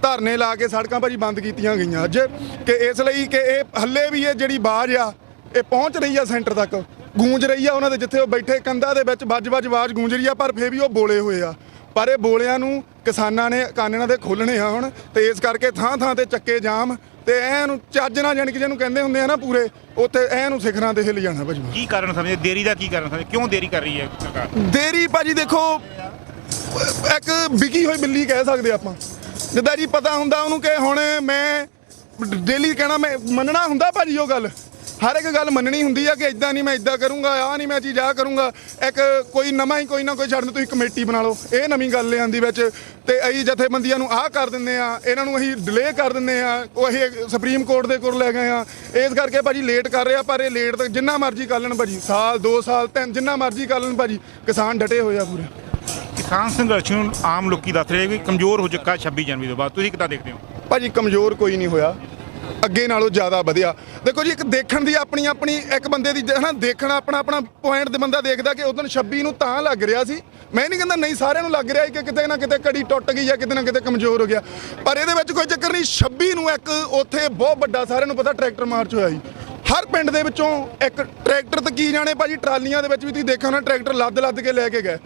ਧਰਨੇ ਲਾ ਕੇ ਸੜਕਾਂ ਭਾਜੀ ਬੰਦ ਕੀਤੀਆਂ ਗਈਆਂ ਅੱਜ, ਕਿ ਇਸ ਲਈ ਕਿ ਇਹ ਹੱਲੇ ਵੀ ਇਹ ਜਿਹੜੀ ਆਵਾਜ਼ ਆ ਇਹ ਪਹੁੰਚ ਰਹੀ ਆ ਸੈਂਟਰ ਤੱਕ, ਗੂੰਜ ਰਹੀ ਆ ਉਹਨਾਂ ਦੇ ਜਿੱਥੇ ਉਹ ਬੈਠੇ ਕੰਧਾਂ ਦੇ ਵਿੱਚ ਵੱਜ-ਵੱਜ ਆਵਾਜ਼ ਗੂੰਜ ਰਹੀ ਆ। ਪਰ ਫੇਰ ਵੀ ਉਹ ਬੋਲੇ ਹੋਏ ਆ, ਪਰ ਇਹ ਬੋਲਿਆਂ ਨੂੰ ਕਿਸਾਨਾਂ ਨੇ ਕੰਨ ਇਹਨਾਂ ਦੇ ਖੋਲ੍ਹਣੇ ਆ ਹੁਣ। ਤੇ ਇਸ ਕਰਕੇ ਥਾਂ-ਥਾਂ ਤੇ ਚੱਕੇ ਜਾਮ ਤੇ ਐਨੂੰ ਚੱਜ ਨਾਲ ਜਾਣੀ ਕਿ ਜਿਹਨੂੰ ਕਹਿੰਦੇ ਹੁੰਦੇ ਆ ਨਾ ਪੂਰੇ, ਉੱਥੇ ਐਨੂੰ ਸਿਖਰਾਂ ਤੇ ਹਿੱਲ ਜਾਣਾ ਭਾਜੀ। ਕੀ ਕਾਰਨ ਸਮਝਦੇ ਦੇਰੀ ਦਾ? ਕੀ ਕਾਰਨ ਸਮਝਦੇ, ਕਿਉਂ ਦੇਰੀ ਕਰ ਰਹੀ ਹੈ ਸਰਕਾਰ? ਦੇਰੀ ਭਾਜੀ ਦੇਖੋ ਇੱਕ ਵਿਕੀ ਹੋਈ ਬਿੱਲੀ ਕਹਿ ਸਕਦੇ ਆਪਾਂ। ਜਿੱਦਾਂ ਜੀ ਪਤਾ ਹੁੰਦਾ ਉਹਨੂੰ ਕਿ ਹੁਣ ਮੈਂ ਡੇਲੀ ਕਹਿਣਾ, ਮੈਂ ਮੰਨਣਾ ਹੁੰਦਾ ਭਾਜੀ ਉਹ ਗੱਲ, ਹਰ ਇੱਕ ਗੱਲ ਮੰਨਣੀ ਹੁੰਦੀ ਆ ਕਿ ਇਦਾਂ ਨਹੀਂ ਮੈਂ ਇਦਾਂ ਕਰੂੰਗਾ, ਆਹ ਨਹੀਂ ਮੈਂ ਚੀਜ਼ ਆਹ ਕਰੂੰਗਾ। ਇੱਕ ਕੋਈ ਨਵਾਂ ਹੀ ਕੋਈ ਨਾ ਕੋਈ ਛੱਡ, ਤੁਸੀਂ ਕਮੇਟੀ ਬਣਾ ਲਓ, ਇਹ ਨਵੀਂ ਗੱਲ ਲਿਆਂਦੀ ਵਿੱਚ। ਤੇ ਅਸੀਂ ਜਥੇਬੰਦੀਆਂ ਨੂੰ ਆਹ ਕਰ ਦਿੰਦੇ ਆ, ਇਹਨਾਂ ਨੂੰ ਅਸੀਂ ਡਿਲੇ ਕਰ ਦਿੰਦੇ ਆ, ਉਹ ਅਸੀਂ ਸੁਪਰੀਮ ਕੋਰਟ ਦੇ ਕੋਲ ਲੈ ਗਏ ਆ। ਇਸ ਕਰਕੇ ਭਾਜੀ ਲੇਟ ਕਰ ਰਿਹਾ, ਪਰ ਇਹ ਲੇਟ ਤਾਂ ਜਿੰਨਾ ਮਰਜ਼ੀ ਕਰ ਲੈਣ ਭਾਜੀ, ਸਾਲ 2 ਸਾਲ 3 ਜਿੰਨਾ ਮਰਜ਼ੀ ਕਰ ਲੈਣ ਭਾਜੀ, ਕਿਸਾਨ ਡਟੇ ਹੋਏ ਆ ਪੂਰੇ। ਕਿਸਾਨ ਸੰਘਰਸ਼ ਨੂੰ ਆਮ ਲੋਕੀ ਦੱਸ ਰਹੇ ਵੀ ਕਮਜ਼ੋਰ ਹੋ ਚੁੱਕਾ 26 ਜਨਵਰੀ ਤੋਂ ਬਾਅਦ, ਤੁਸੀਂ ਕਿੱਦਾਂ ਦੇਖਦੇ ਹੋ? ਭਾਜੀ ਕਮਜ਼ੋਰ ਕੋਈ ਨਹੀਂ ਹੋਇਆ, ਅੱਗੇ ਨਾਲੋਂ ਜ਼ਿਆਦਾ ਵਧਿਆ। ਦੇਖੋ ਜੀ ਇੱਕ ਦੇਖਣ ਦੀ ਆਪਣੀ ਇੱਕ ਬੰਦੇ ਦੀ ਹਨਾ ਦੇਖਣਾ ਆਪਣਾ ਪੁਆਇੰਟ ਦੇ ਬੰਦਾ ਦੇਖਦਾ ਕਿ ਉਦੋਂ 26 ਨੂੰ ਤਾਂ ਲੱਗ ਰਿਹਾ ਸੀ। ਮੈਂ ਨਹੀਂ ਕਹਿੰਦਾ ਨਹੀਂ ਸਾਰਿਆਂ ਨੂੰ ਲੱਗ ਰਿਹਾ ਕਿ ਕਿਤੇ ਨਾ ਕਿਤੇ ਕੜੀ ਟੁੱਟ ਗਈ ਜਾਂ ਕਿਤੇ ਨਾ ਕਿਤੇ ਕਮਜ਼ੋਰ ਹੋ ਗਿਆ, ਪਰ ਇਹਦੇ ਵਿੱਚ ਕੋਈ ਚੱਕਰ ਨਹੀਂ। 26 ਨੂੰ ਇੱਕ ਉੱਥੇ ਬਹੁਤ ਵੱਡਾ ਸਾਰਿਆਂ ਨੂੰ ਪਤਾ ਟਰੈਕਟਰ ਮਾਰਚ ਹੋਇਆ ਜੀ। ਹਰ ਪਿੰਡ ਦੇ ਵਿੱਚੋਂ ਇੱਕ ਟਰੈਕਟਰ ਤੇ ਕੀ ਜਾਣੇ ਭਾਜੀ, ਟਰਾਲੀਆਂ ਦੇ ਵਿੱਚ ਵੀ ਤੁਸੀਂ ਦੇਖਿਆ ਹੋਣਾ ਟਰੈਕਟਰ ਲੱਦ ਕੇ ਲੈ ਕੇ ਗਏ।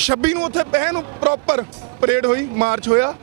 26 ਨੂੰ ਉੱਥੇ ਨੂੰ ਪ੍ਰੋਪਰ ਪਰੇਡ ਹੋਈ, ਮਾਰਚ ਹੋਇਆ।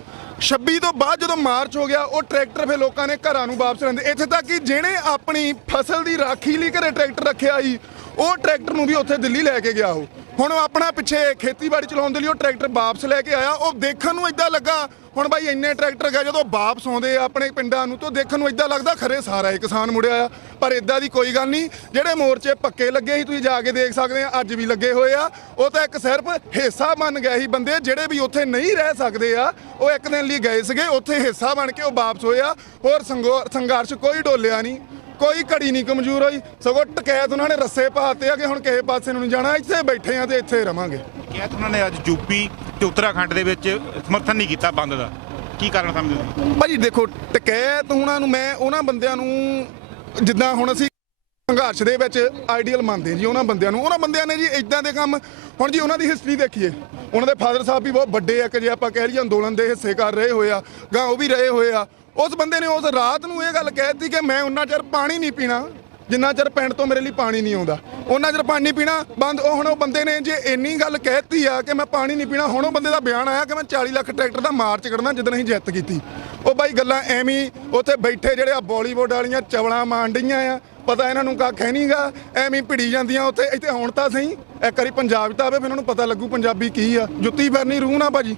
26 ਤੋਂ ਬਾਅਦ ਜਦੋਂ ਮਾਰਚ ਹੋ ਗਿਆ ਉਹ ਟਰੈਕਟਰ ਫਿਰ ਲੋਕਾਂ ਨੇ ਘਰਾਂ ਨੂੰ ਵਾਪਸ ਲੈਂਦੇ। ਇੱਥੇ ਤੱਕ ਕਿ ਜਿਹਨੇ ਆਪਣੀ ਫਸਲ ਦੀ ਰਾਖੀ ਲਈ ਘਰੇ ਟਰੈਕਟਰ ਰੱਖਿਆ ਸੀ ਉਹ ਟਰੈਕਟਰ ਨੂੰ ਵੀ ਉੱਥੇ ਦਿੱਲੀ ਲੈ ਕੇ ਗਿਆ। ਹੁਣ ਉਹ ਆਪਣਾ ਪਿੱਛੇ ਖੇਤੀਬਾੜੀ ਚਲਾਉਣ ਦੇ ਲਈ ਉਹ ਟਰੈਕਟਰ ਵਾਪਸ ਲੈ ਕੇ ਆਇਆ। ਉਹ ਦੇਖਣ ਨੂੰ ਇਦਾਂ ਲੱਗਾ ਹੁਣ ਬਾਈ ਇੰਨੇ ਟਰੈਕਟਰ ਗਏ ਜਦੋਂ ਵਾਪਸ ਆਉਂਦੇ ਆ ਆਪਣੇ ਪਿੰਡਾਂ ਨੂੰ ਤਾਂ ਦੇਖਣ ਨੂੰ ਇਦਾਂ ਲੱਗਦਾ ਖਰੇ ਸਾਰਾ ਹੀ ਕਿਸਾਨ ਮੁੜਿਆ ਆ। ਪਰ ਇਦਾਂ ਦੀ ਕੋਈ ਗੱਲ ਨਹੀਂ। ਜਿਹੜੇ ਮੋਰਚੇ ਪੱਕੇ ਲੱਗੇ ਸੀ ਤੁਸੀਂ ਜਾ ਕੇ ਦੇਖ ਸਕਦੇ ਆ, ਅੱਜ ਵੀ ਲੱਗੇ ਹੋਏ ਆ। ਉਹ ਤਾਂ ਇੱਕ ਸਿਰਫ ਹਿੱਸਾ ਬਣ ਗਏ ਸੀ ਬੰਦੇ ਜਿਹੜੇ ਵੀ ਉੱਥੇ ਨਹੀਂ ਰਹਿ ਸਕਦੇ ਆ। ਉਹ ਇੱਕ ਦਿਨ ਲਈ ਗਏ ਸੀਗੇ ਉੱਥੇ ਹਿੱਸਾ ਬਣ ਕੇ ਉਹ ਵਾਪਸ ਹੋਏ ਆ। ਹੋਰ ਸੰਘਰਸ਼ ਕੋਈ ਡੋਲਿਆ ਨਹੀਂ, ਕੋਈ ਘੜੀ ਨਹੀਂ ਕਮਜ਼ੋਰ ਹੋਈ, ਸਗੋਂ ਟਕੈਤ ਉਹਨਾਂ ਨੇ ਰੱਸੇ ਪਾਤੇ ਆ ਕਿ ਹੁਣ ਕਿਸੇ ਪਾਸੇ ਨੂੰ ਨਹੀਂ ਜਾਣਾ, ਇੱਥੇ ਬੈਠੇ ਆ ਤੇ ਇੱਥੇ ਰਵਾਂਗੇ। ਕਹਿਤ ਉਹਨਾਂ ਨੇ ਅੱਜ ਯੂਪੀ ਤੇ ਉੱਤਰਾਖੰਡ ਦੇ ਵਿੱਚ ਸਮਰਥਨ ਨਹੀਂ ਕੀਤਾ ਬੰਦ ਦਾ, ਕੀ ਕਾਰਨ ਸਮਝਦੇ ਹੋ? ਭਾਜੀ ਦੇਖੋ ਟਕੈਤ ਉਹਨਾਂ ਬੰਦਿਆਂ ਨੂੰ ਜਿੱਦਾਂ ਹੁਣ ਅਸੀਂ ਸੰਘਰਸ਼ ਦੇ ਵਿੱਚ ਆਈਡੀਅਲ ਮੰਨਦੇ ਜੀ ਉਹਨਾਂ ਬੰਦਿਆਂ ਨੇ ਜੀ ਇਦਾਂ ਦੇ ਕੰਮ। ਹੁਣ ਜੀ ਉਹਨਾਂ ਦੀ ਹਿਸਟਰੀ ਦੇਖੀਏ, ਉਹਨਾਂ ਦੇ ਫਾਦਰ ਸਾਹਿਬ ਵੀ ਬਹੁਤ ਵੱਡੇ ਆ ਕਿ ਜੇ ਆਪਾਂ ਕਹਿ ਲਈਏ ਅੰਦੋਲਨ ਦੇ ਹਿੱਸੇ ਕਰ ਰਹੇ ਹੋਏ ਆ, ਗਾਂ ਉਹ ਵੀ ਰਹੇ ਹੋਏ ਆ। ਉਸ ਬੰਦੇ ਨੇ ਉਸ ਰਾਤ ਨੂੰ ਇਹ ਗੱਲ ਕਹਿ ਦਿੱਤੀ ਕਿ ਮੈਂ ਉਹਨਾਂ ਚਿਰ ਪਾਣੀ ਨਹੀਂ ਪੀਣਾ ਜਿੰਨਾ ਚਿਰ ਪਿੰਡ ਤੋਂ ਮੇਰੇ ਲਈ ਪਾਣੀ ਨਹੀਂ ਆਉਂਦਾ, ਉਹਨਾਂ ਚਿਰ ਪਾਣੀ ਪੀਣਾ ਬੰਦ। ਹੁਣ ਉਹ ਬੰਦੇ ਨੇ ਜੇ ਇੰਨੀ ਗੱਲ ਕਹਿਤੀ ਆ ਕਿ ਮੈਂ ਪਾਣੀ ਨਹੀਂ ਪੀਣਾ, ਹੁਣ ਉਹ ਬੰਦੇ ਦਾ ਬਿਆਨ ਆਇਆ ਕਿ ਮੈਂ 40 ਲੱਖ ਟਰੈਕਟਰ ਦਾ ਮਾਰਚ ਕੱਢਣਾ ਜਿੱਦਣ ਅਸੀਂ ਜਿੱਤ ਕੀਤੀ। ਉਹ ਬਾਈ ਗੱਲਾਂ ਐਵੇਂ ਉੱਥੇ ਬੈਠੇ ਜਿਹੜੇ ਆ ਬਾਲੀਵੁੱਡ ਵਾਲੀਆਂ ਚਵਲਾਂ ਮਾਰਨ ਡਈਆਂ ਆ, ਪਤਾ ਇਹਨਾਂ ਨੂੰ ਕੱਖ ਹੈ ਨਹੀਂਗਾ, ਐਵੇਂ ਭਿੜੀ ਜਾਂਦੀਆਂ ਉੱਥੇ। ਇੱਥੇ ਹੁਣ ਤਾਂ ਸਹੀ ਇੱਕ ਵਾਰੀ ਪੰਜਾਬ 'ਚ ਆਵੇ ਫਿਰ ਇਹਨਾਂ ਨੂੰ ਪਤਾ ਲੱਗੂ ਪੰਜਾਬੀ ਕੀ ਆ। ਜੁੱਤੀ ਫਿਰਨੀ ਰੂਹ ਨਾ ਭਾਜੀ।